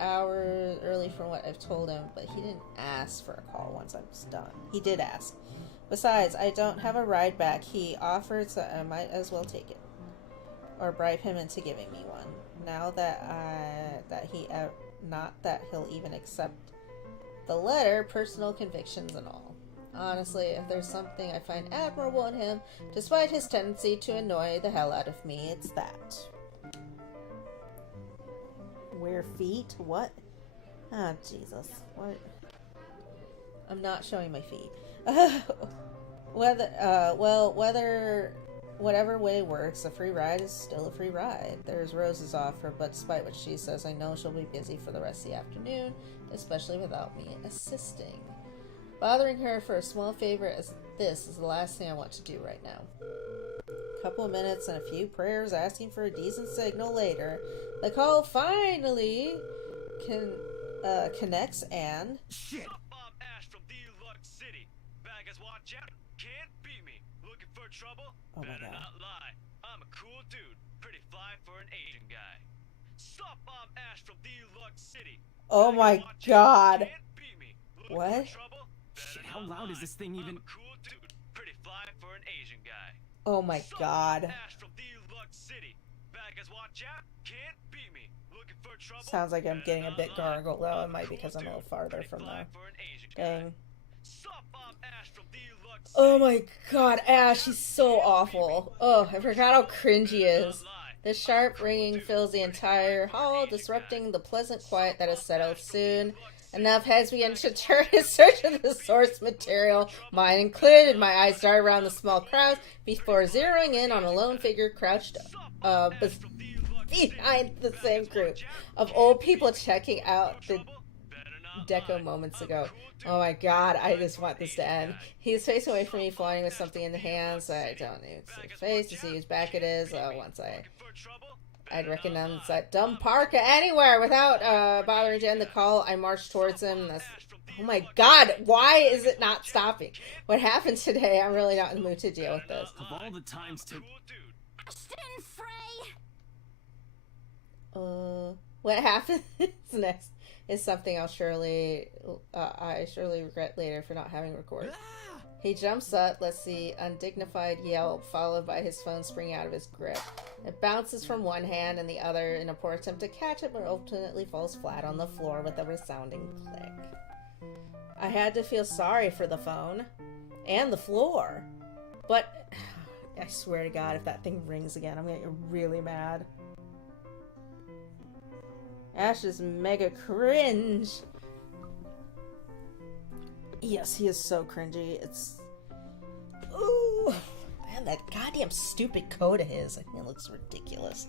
hours early from what I've told him, but he didn't ask for a call once I was done. He did ask. Besides, I don't have a ride back. He offered, so I might as well take it. Or bribe him into giving me one. Now that not that he'll even accept the letter, personal convictions and all. Honestly, if there's something I find admirable in him, despite his tendency to annoy the hell out of me, it's that. Wear feet? What? Ah, Jesus. What? I'm not showing my feet. Whatever way works, a free ride is still a free ride. There's Rose's offer, but despite what she says, I know she'll be busy for the rest of the afternoon, especially without me assisting. Bothering her for a small favor as this is the last thing I want to do right now. A couple of minutes and a few prayers asking for a decent signal later, the call finally connects and... Shit! I'm Ash from Deluxe City. Baggers, watch out. Can't beat me. Looking for trouble? Oh my Better God. not lie. I'm a cool dude. Pretty fly for an Asian guy. Sup, I'm Ash from Deluxe City. Oh my God. What? Shit, how loud is this thing even? Cool dude. Pretty fly for an Asian guy. Oh my God. Ash from Deluxe City. Baggers, watch out. Can't beat me. Looking for trouble? Sounds like I'm getting a bit gargled, though. It might be because I'm a little farther from the thing. Oh my God, Ash, he's so awful. Oh, I forgot how cringe he is. The sharp ringing fills the entire hall, disrupting the pleasant quiet that has settled soon. Enough heads begin to turn in search of the source material, mine included. My eyes dart around the small crowd before zeroing in on a lone figure crouched behind the same group of old people checking out the deco moments ago. Oh my God, I just want this to end. He's facing away from me, flying with something in the hands. I don't need to see his face to see whose back it is. Once I'd recognize that dumb parka anywhere without bothering to end the call. I marched towards him. Oh my God, why is it not stopping? What happened today? I'm really not in the mood to deal with this. Of all the times to... Ashton Frey! What happens next is something I surely regret later for not having recorded. He jumps up, lets the undignified yelp, followed by his phone springing out of his grip. It bounces from one hand and the other in a poor attempt to catch it, but ultimately falls flat on the floor with a resounding click. I had to feel sorry for the phone and the floor, but I swear to God, if that thing rings again, I'm gonna get really mad. Ash is mega cringe. Yes, he is so cringy. It's... Ooh. Man, that goddamn stupid coat of his. I think it looks ridiculous.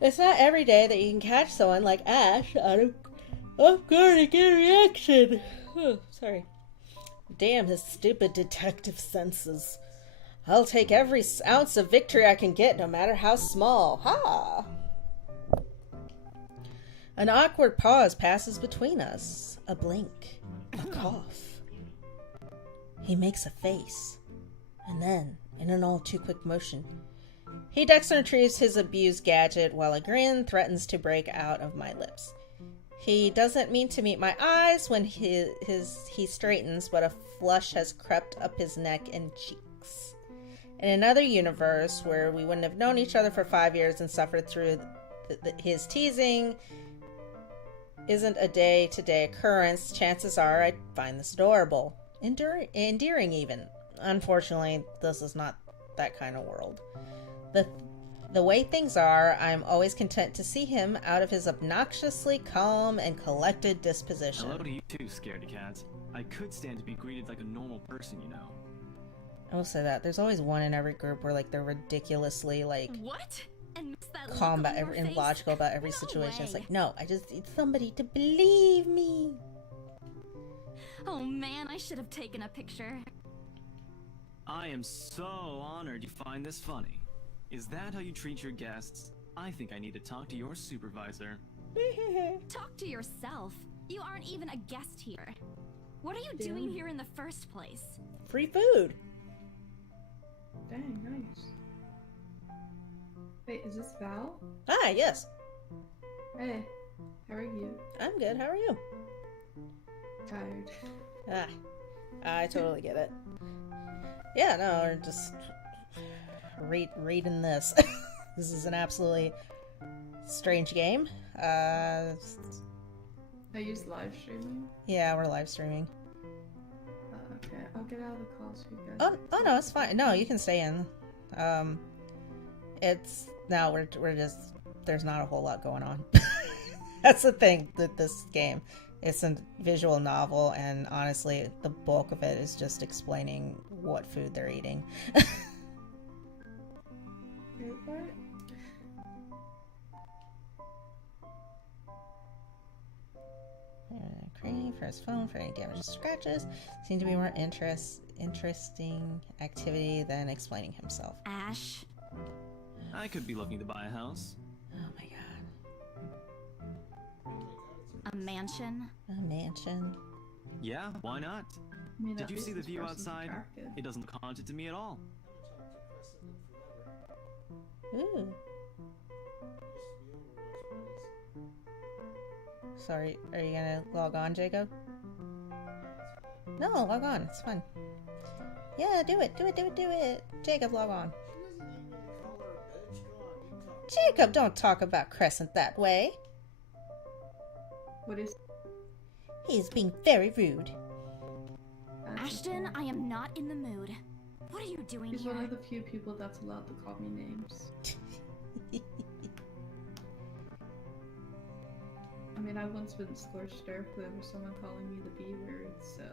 It's not every day that you can catch someone like Ash out of guard and get a reaction. Oh, sorry. Damn his stupid detective senses. I'll take every ounce of victory I can get, no matter how small. Ha! An awkward pause passes between us. A blink. A cough. He makes a face. And then, in an all too quick motion, he ducks and retrieves his abused gadget while a grin threatens to break out of my lips. He doesn't mean to meet my eyes when he straightens, but a flush has crept up his neck and cheeks. In another universe where we wouldn't have known each other for 5 years and suffered through his teasing isn't a day-to-day occurrence, chances are I'd find this adorable. Endearing even. Unfortunately, this is not that kind of world. The way things are, I'm always content to see him out of his obnoxiously calm and collected disposition. Hello to you too, scaredy cat. I could stand to be greeted like a normal person, you know. I will say that. There's always one in every group where, like, they're ridiculously, like... What? And miss that look calm on your and face? logical about every No situation. It's way. like, no, I just need somebody to believe me. Oh man, I should have taken a picture. I am so honored you find this funny. Is that how you treat your guests? I think I need to talk to your supervisor. Talk to yourself. You aren't even a guest here. What are you doing here in the first place? Free food. Dang, nice. Wait, is this Val? Ah, yes. Hey, how are you? I'm good. How are you? Tired. Ah, I totally get it. Yeah, no, we're just reading this. This is an absolutely strange game. I use live streaming. Yeah, we're live streaming. Okay, I'll get out of the call so you guys. Oh no, it's fine. No, you can stay in. It's now we're just there's not a whole lot going on. That's the thing with this game. It's a visual novel, and honestly, the bulk of it is just explaining what food they're eating. Wait, what? Cream for his phone for any damaged scratches. Seemed to be more interesting activity than explaining himself. Ash. I could be looking to buy a house. Oh my god. A mansion. A mansion. Yeah, why not? I mean, Did at you least see the this view person's outside? attractive. It doesn't look haunted to me at all. Ooh. Sorry, are you gonna log on, Jacob? No, log on. It's fun. Yeah, do it. Jacob, log on. Jacob, don't talk about Crescent that way. What is? He's being very rude. Ashton, I am not in the mood. What are you doing He's here? one of the few people that's allowed to call me names. I mean, I've once been scorched earth over someone calling me the B word, so.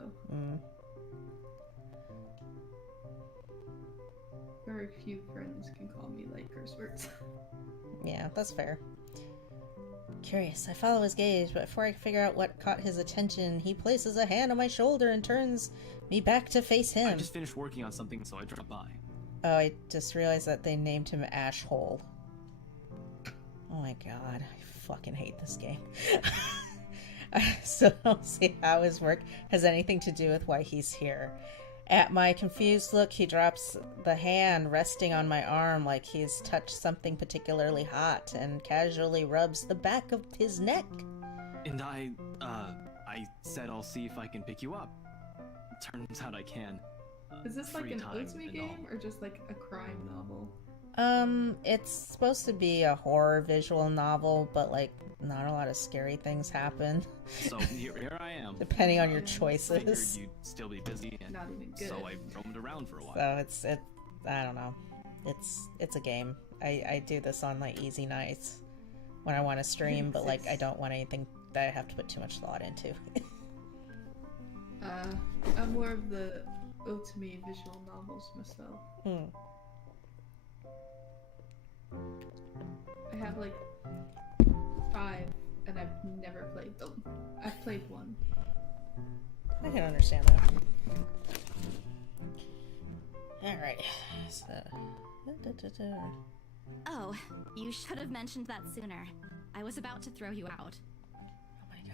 Very few friends can call me like curse words. Yeah, that's fair. Curious, I follow his gaze, but before I figure out what caught his attention, he places a hand on my shoulder and turns me back to face him. I just finished working on something, so I dropped by. Oh, I just realized that they named him Ashhole. Oh my god, I fucking hate this game. I still don't see how his work has anything to do with why he's here. At my confused look, he drops the hand resting on my arm like he's touched something particularly hot and casually rubs the back of his neck. And I said I'll see if I can pick you up. Turns out I can. Is this like Free an time Otsumi and game or just like a crime novel? It's supposed to be a horror visual novel, but like not a lot of scary things happen. So here I am. Depending on your Figured choices. you'd still be busy, and Not even good. so I roamed around for a while. So it's I don't know. It's a game. I do this on like easy nights when I want to stream, but like I don't want anything that I have to put too much thought into. I'm more of the Otsumi visual novels myself. I have like 5 and I've never played them. I've played one. I can understand that. Alright, so... Oh, you should have mentioned that sooner. I was about to throw you out.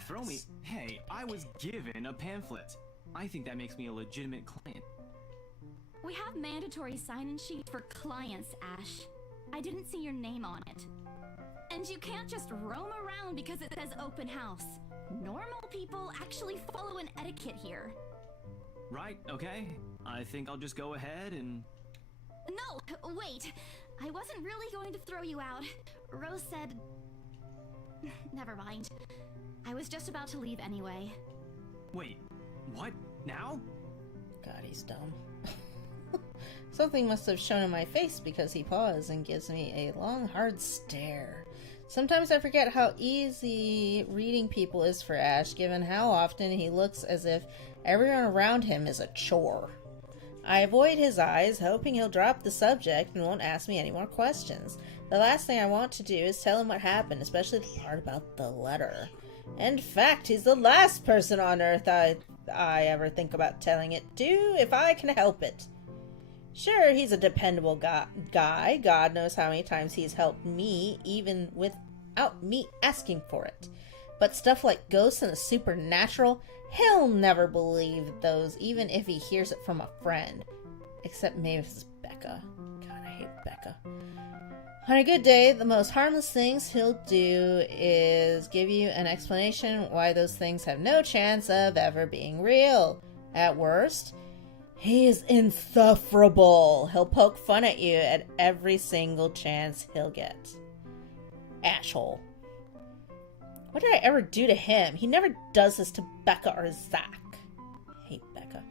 Throw me? Hey, I was given a pamphlet. I think that makes me a legitimate client. We have mandatory sign-in sheets for clients, Ash. I didn't see your name on it. And you can't just roam around because it says open house. Normal people actually follow an etiquette here. Right, okay. I think I'll just go ahead and... No, wait. I wasn't really going to throw you out. Rose said... Never mind. I was just about to leave anyway. Wait, what? Now? God, he's dumb. Something must have shown in my face because he paused and gives me a long, hard stare. Sometimes I forget how easy reading people is for Ash, given how often he looks as if everyone around him is a chore. I avoid his eyes, hoping he'll drop the subject and won't ask me any more questions. The last thing I want to do is tell him what happened, especially the part about the letter. In fact, he's the last person on Earth I ever think about telling it to, if I can help it. Sure, he's a dependable guy. God knows how many times he's helped me, even without me asking for it. But stuff like ghosts and the supernatural, he'll never believe those, even if he hears it from a friend. Except maybe if it's Becca. God, I hate Becca. On a good day, the most harmless things he'll do is give you an explanation why those things have no chance of ever being real. At worst, he is insufferable. He'll poke fun at you at every single chance he'll get. Ashhole. What did I ever do to him? He never does this to Becca or Zach. I hate Becca.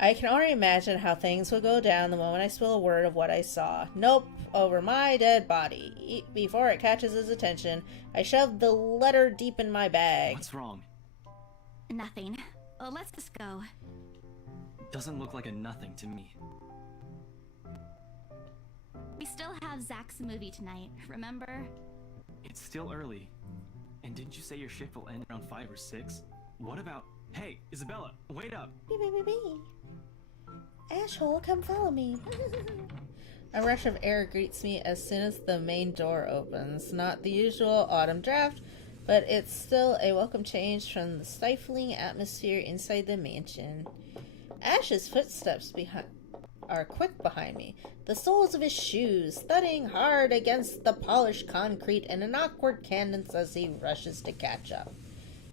I can already imagine how things will go down the moment I spill a word of what I saw. Nope, over my dead body. Before it catches his attention, I shoved the letter deep in my bag. What's wrong? Nothing. Well, let's just go. Doesn't look like a nothing to me. We still have Zach's movie tonight, remember? It's still early. And didn't you say your shift will end around 5 or 6? What about... Hey, Isabella, wait up! Ashhole, come follow me. A rush of air greets me as soon as the main door opens. Not the usual autumn draft, but it's still a welcome change from the stifling atmosphere inside the mansion. Ash's footsteps are quick behind me, the soles of his shoes thudding hard against the polished concrete in an awkward cadence as he rushes to catch up.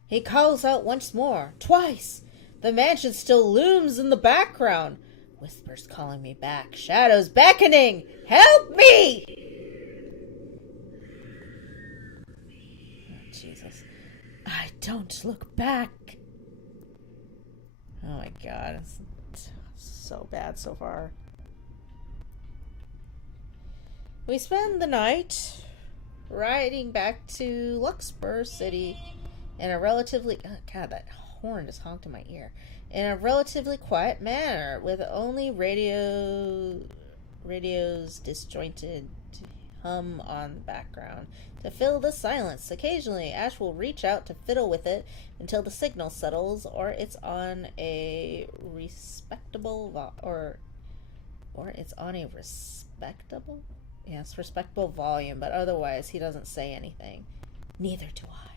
He calls out once more, twice. The mansion still looms in the background. Whispers calling me back, shadows beckoning. Help me! Oh, Jesus. I don't look back. Oh my God, it's so bad so far. We spend the night riding back to Luxburg City in a relatively... Oh God, that horn just honked in my ear. In a relatively quiet manner, with only radio's disjointed hum on the background to fill the silence. Occasionally, Ash will reach out to fiddle with it until the signal settles, or it's on a respectable respectable volume, but otherwise he doesn't say anything. Neither do I.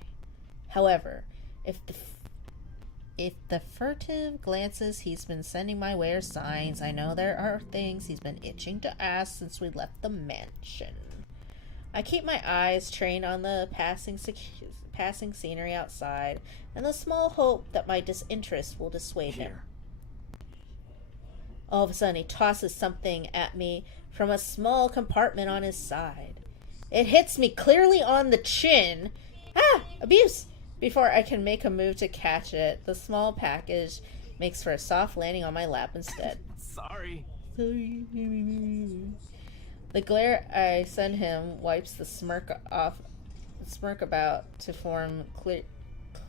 However, if the furtive glances he's been sending my way are signs, I know there are things he's been itching to ask since we left the mansion. I keep my eyes trained on the passing scenery outside, and the small hope that my disinterest will dissuade him. All of a sudden, he tosses something at me from a small compartment on his side. It hits me clearly on the chin. Ah! Abuse! Before I can make a move to catch it, the small package makes for a soft landing on my lap instead. Sorry. The glare I send him wipes the smirk about to form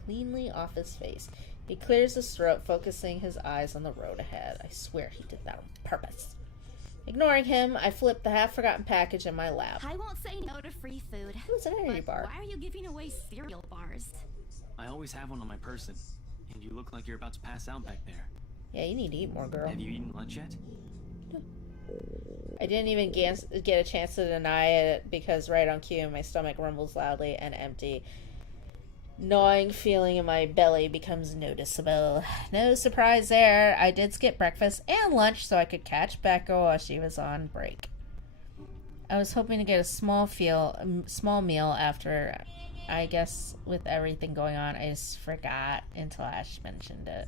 cleanly off his face. He clears his throat, focusing his eyes on the road ahead. I swear he did that on purpose. Ignoring him, I flip the half-forgotten package in my lap. I won't say no to free food. Who's an energy bar? Why are you giving away cereal bars? I always have one on my person, and you look like you're about to pass out back there. Yeah, you need to eat more, girl. Have you eaten lunch yet? No. I didn't even get a chance to deny it because right on cue, my stomach rumbles loudly and empty. Gnawing feeling in my belly becomes noticeable. No surprise there. I did skip breakfast and lunch so I could catch Becca while she was on break. I was hoping to get a small meal after I guess with everything going on, I just forgot until Ash mentioned it.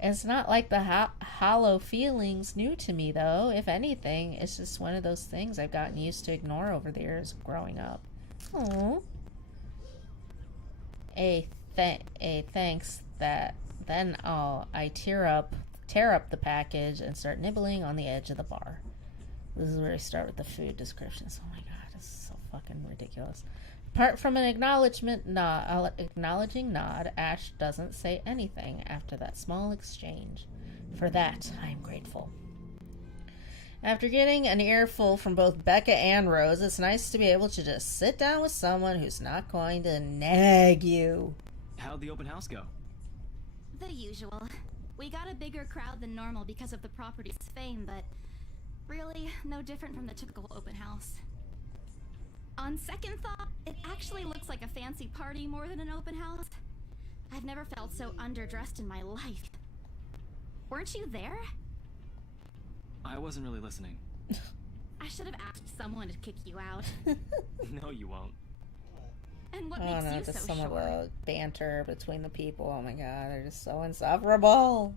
It's not like the hollow feeling's new to me, though. If anything, it's just one of those things I've gotten used to ignore over the years growing up. Aww. Thanks. Then I tear up the package and start nibbling on the edge of the bar. This is where I start with the food descriptions. Oh my god, this is so fucking ridiculous. Apart from an acknowledging nod, Ash doesn't say anything after that small exchange. For that, I am grateful. After getting an earful from both Becca and Rose, it's nice to be able to just sit down with someone who's not going to nag you. How'd the open house go? The usual. We got a bigger crowd than normal because of the property's fame, but really no different from the typical open house. On second thought, it actually looks like a fancy party more than an open house. I've never felt so underdressed in my life. Weren't you there? I wasn't really listening. I should have asked someone to kick you out. No, you won't. And what makes you just so some sure? of the banter between the people. Oh my god, they're just so insufferable.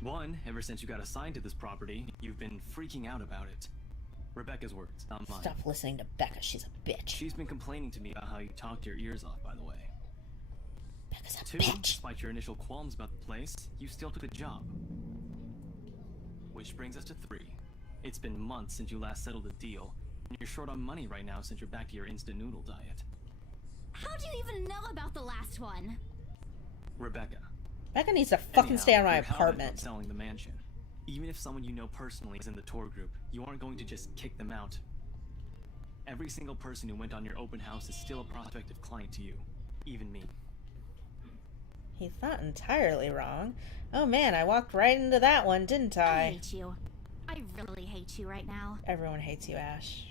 One, ever since you got assigned to this property, you've been freaking out about it. Rebecca's words, not mine. Stop listening to Becca, she's a bitch. She's been complaining to me about how you talked your ears off, by the way. Becca's a Two, bitch. despite your initial qualms about the place, you still took the job. Which brings us to 3. It's been months since you last settled a deal, and you're short on money right now since you're back to your instant noodle diet. How do you even know about the last one? Rebecca. Becca needs to fucking stay in my you're hell-bent on apartment. selling the mansion. Even if someone you know personally is in the tour group, you aren't going to just kick them out. Every single person who went on your open house is still a prospective client to you. Even me. He's not entirely wrong. Oh man, I walked right into that one, didn't I? I hate you. I really hate you right now. Everyone hates you, Ash.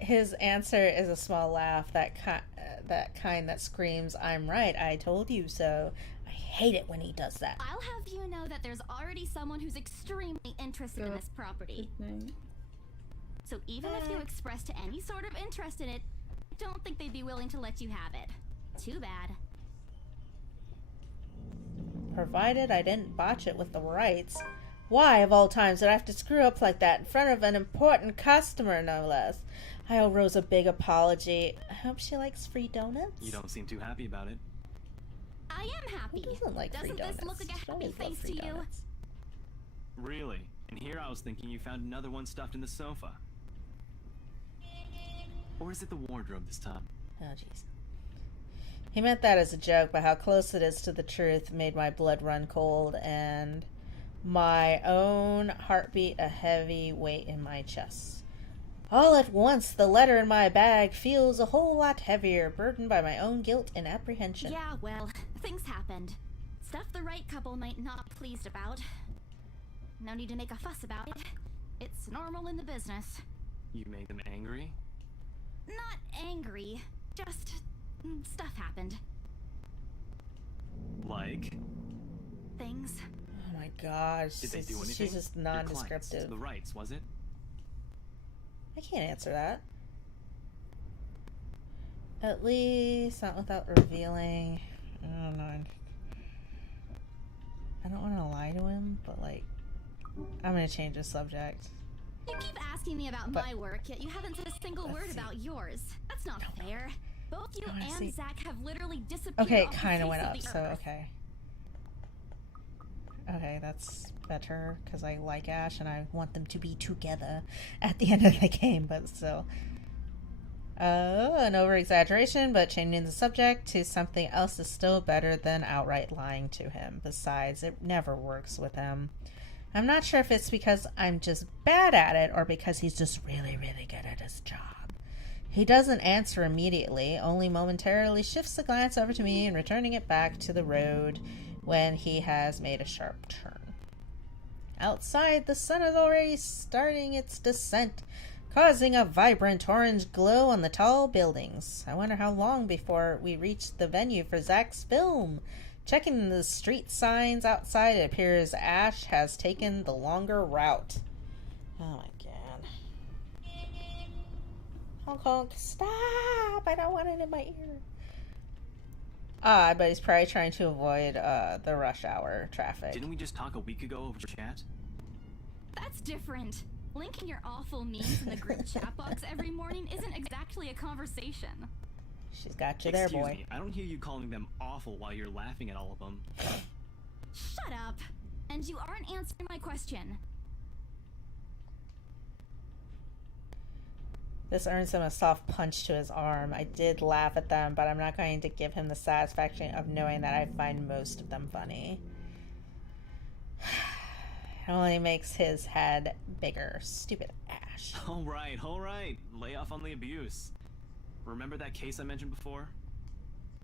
His answer is a small laugh, that kind that screams, "I'm right, I told you so." I hate it when he does that. I'll have you know that there's already someone who's extremely interested in this property. So even if you expressed any sort of interest in it, I don't think they'd be willing to let you have it. Too bad. Provided I didn't botch it with the rights. Why, of all times, did I have to screw up like that in front of an important customer, no less? I owe Rose a big apology. I hope she likes free donuts. You don't seem too happy about it. I am happy. Who doesn't like free donuts? Doesn't this look like a She happy always loves face free to you? donuts. Really? And here I was thinking you found another one stuffed in the sofa. Or is it the wardrobe this time? Oh, jeez. He meant that as a joke, but how close it is to the truth made my blood run cold and my own heartbeat a heavy weight in my chest. All at once, the letter in my bag feels a whole lot heavier, burdened by my own guilt and apprehension. Yeah, well, things happened. Stuff the right couple might not be pleased about. No need to make a fuss about it. It's normal in the business. You made them angry? Not angry, just stuff happened. Like? Things. Oh my gosh. Did they do anything? She's just Your nondescriptive. clients, the rights, was it? I can't answer that. At least not without revealing. I don't know. I don't want to lie to him, but like, I'm gonna change the subject. You keep asking me about my work, yet you haven't said a single word about yours. That's not fair. Both you and Zach have literally disappeared. Okay, off it the kind of face went of up, the so earth. okay. Okay, that's better, because I like Ash and I want them to be together at the end of the game, but still. An over-exaggeration, but changing the subject to something else is still better than outright lying to him. Besides, it never works with him. I'm not sure if it's because I'm just bad at it or because he's just really, really good at his job. He doesn't answer immediately, only momentarily shifts the glance over to me and returning it back to the road when he has made a sharp turn. Outside, the sun is already starting its descent, causing a vibrant orange glow on the tall buildings. I wonder how long before we reach the venue for Zach's film. Checking the street signs outside, it appears Ash has taken the longer route. Oh my god. Honk honk, stop! stop. I don't want it in my ear. But he's probably trying to avoid the rush hour traffic. Didn't we just talk a week ago over chat? That's different. Linking your awful memes in the group chat box every morning isn't exactly a conversation. She's got you there, Excuse boy. me, I don't hear you calling them awful while you're laughing at all of them. Shut up. And you aren't answering my question. This earns him a soft punch to his arm. I did laugh at them, but I'm not going to give him the satisfaction of knowing that I find most of them funny. It only makes his head bigger. Stupid Ash. Alright, lay off on the abuse. Remember that case I mentioned before?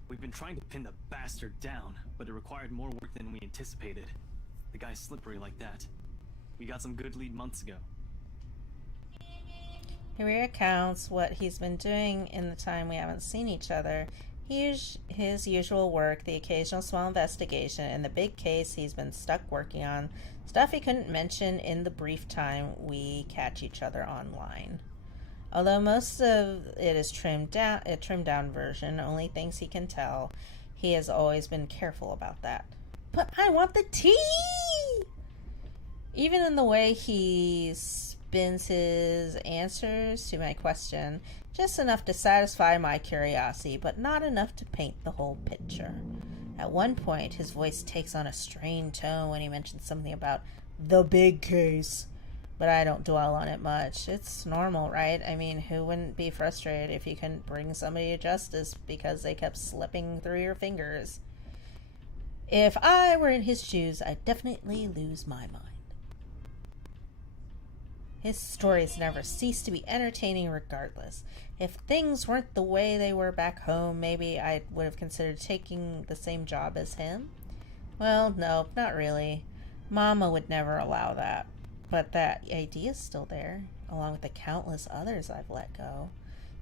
We've been trying to pin the bastard down, but it required more work than we anticipated. The guy's slippery like that. We got some good lead months ago. He recounts what he's been doing in the time we haven't seen each other. His usual work, the occasional small investigation, and the big case he's been stuck working on. Stuff he couldn't mention in the brief time we catch each other online. Although most of it is trimmed down version, only things he can tell, he has always been careful about that. But I want the tea! Even in the way he spins his answers to my question, just enough to satisfy my curiosity, but not enough to paint the whole picture. At one point, his voice takes on a strained tone when he mentions something about the big case. But I don't dwell on it much. It's normal, right? I mean, who wouldn't be frustrated if you couldn't bring somebody to justice because they kept slipping through your fingers? If I were in his shoes, I'd definitely lose my mind. His stories never cease to be entertaining regardless. If things weren't the way they were back home, maybe I would have considered taking the same job as him. Well, no, not really. Mama would never allow that. But that idea's still there, along with the countless others I've let go.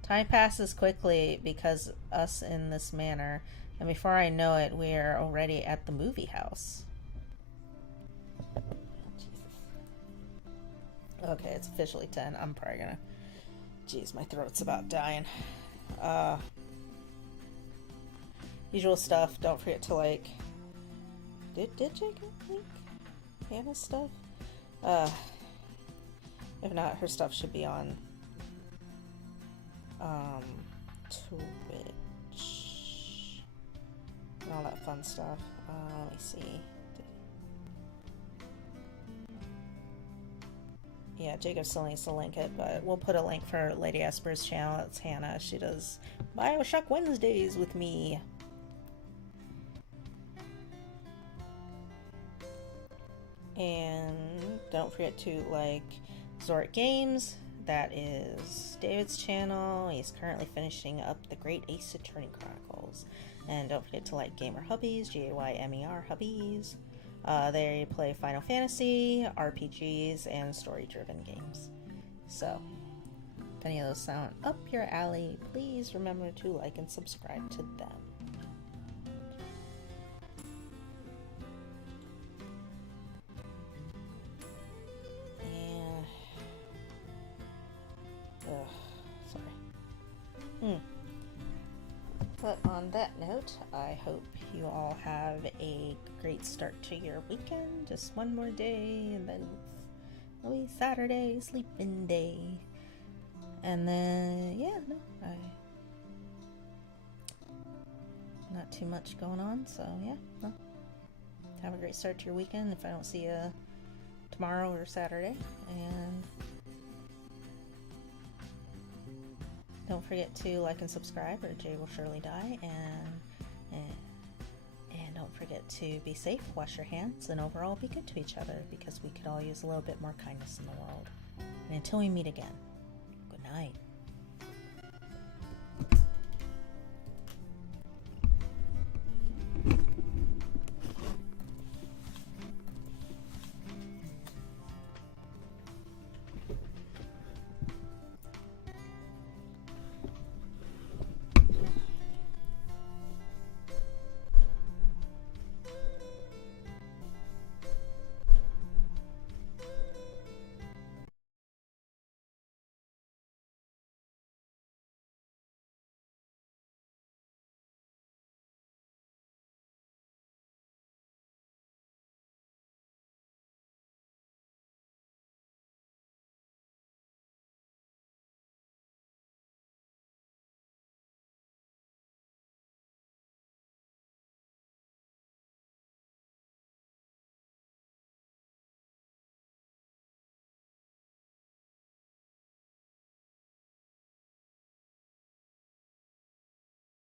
Time passes quickly because us in this manner, and before I know it, we are already at the movie house. Okay, it's officially 10. I'm probably gonna... Jeez, my throat's about dying. Usual stuff. Don't forget to like... Did Jacob link Hannah's stuff? If not, her stuff should be on Twitch and all that fun stuff. Let me see. Yeah, Jacob still needs to link it, but we'll put a link for Lady Esper's channel. That's Hannah. She does Bioshock Wednesdays with me. And don't forget to like Zort Games. That is David's channel. He's currently finishing up the Great Ace Attorney Chronicles. And don't forget to like Gamer Hubbies, Gaymer Hubbies. They play Final Fantasy, RPGs, and story-driven games. So, if any of those sound up your alley, please remember to like and subscribe to them. But on that note, I hope you all have a great start to your weekend. Just one more day, and then it'll be Saturday, sleeping day. And then, yeah, no, not too much going on, so yeah, no. Have a great start to your weekend if I don't see you tomorrow or Saturday. And don't forget to like and subscribe, or Jay will surely die. And don't forget to be safe, wash your hands, and overall be good to each other, because we could all use a little bit more kindness in the world. And until we meet again.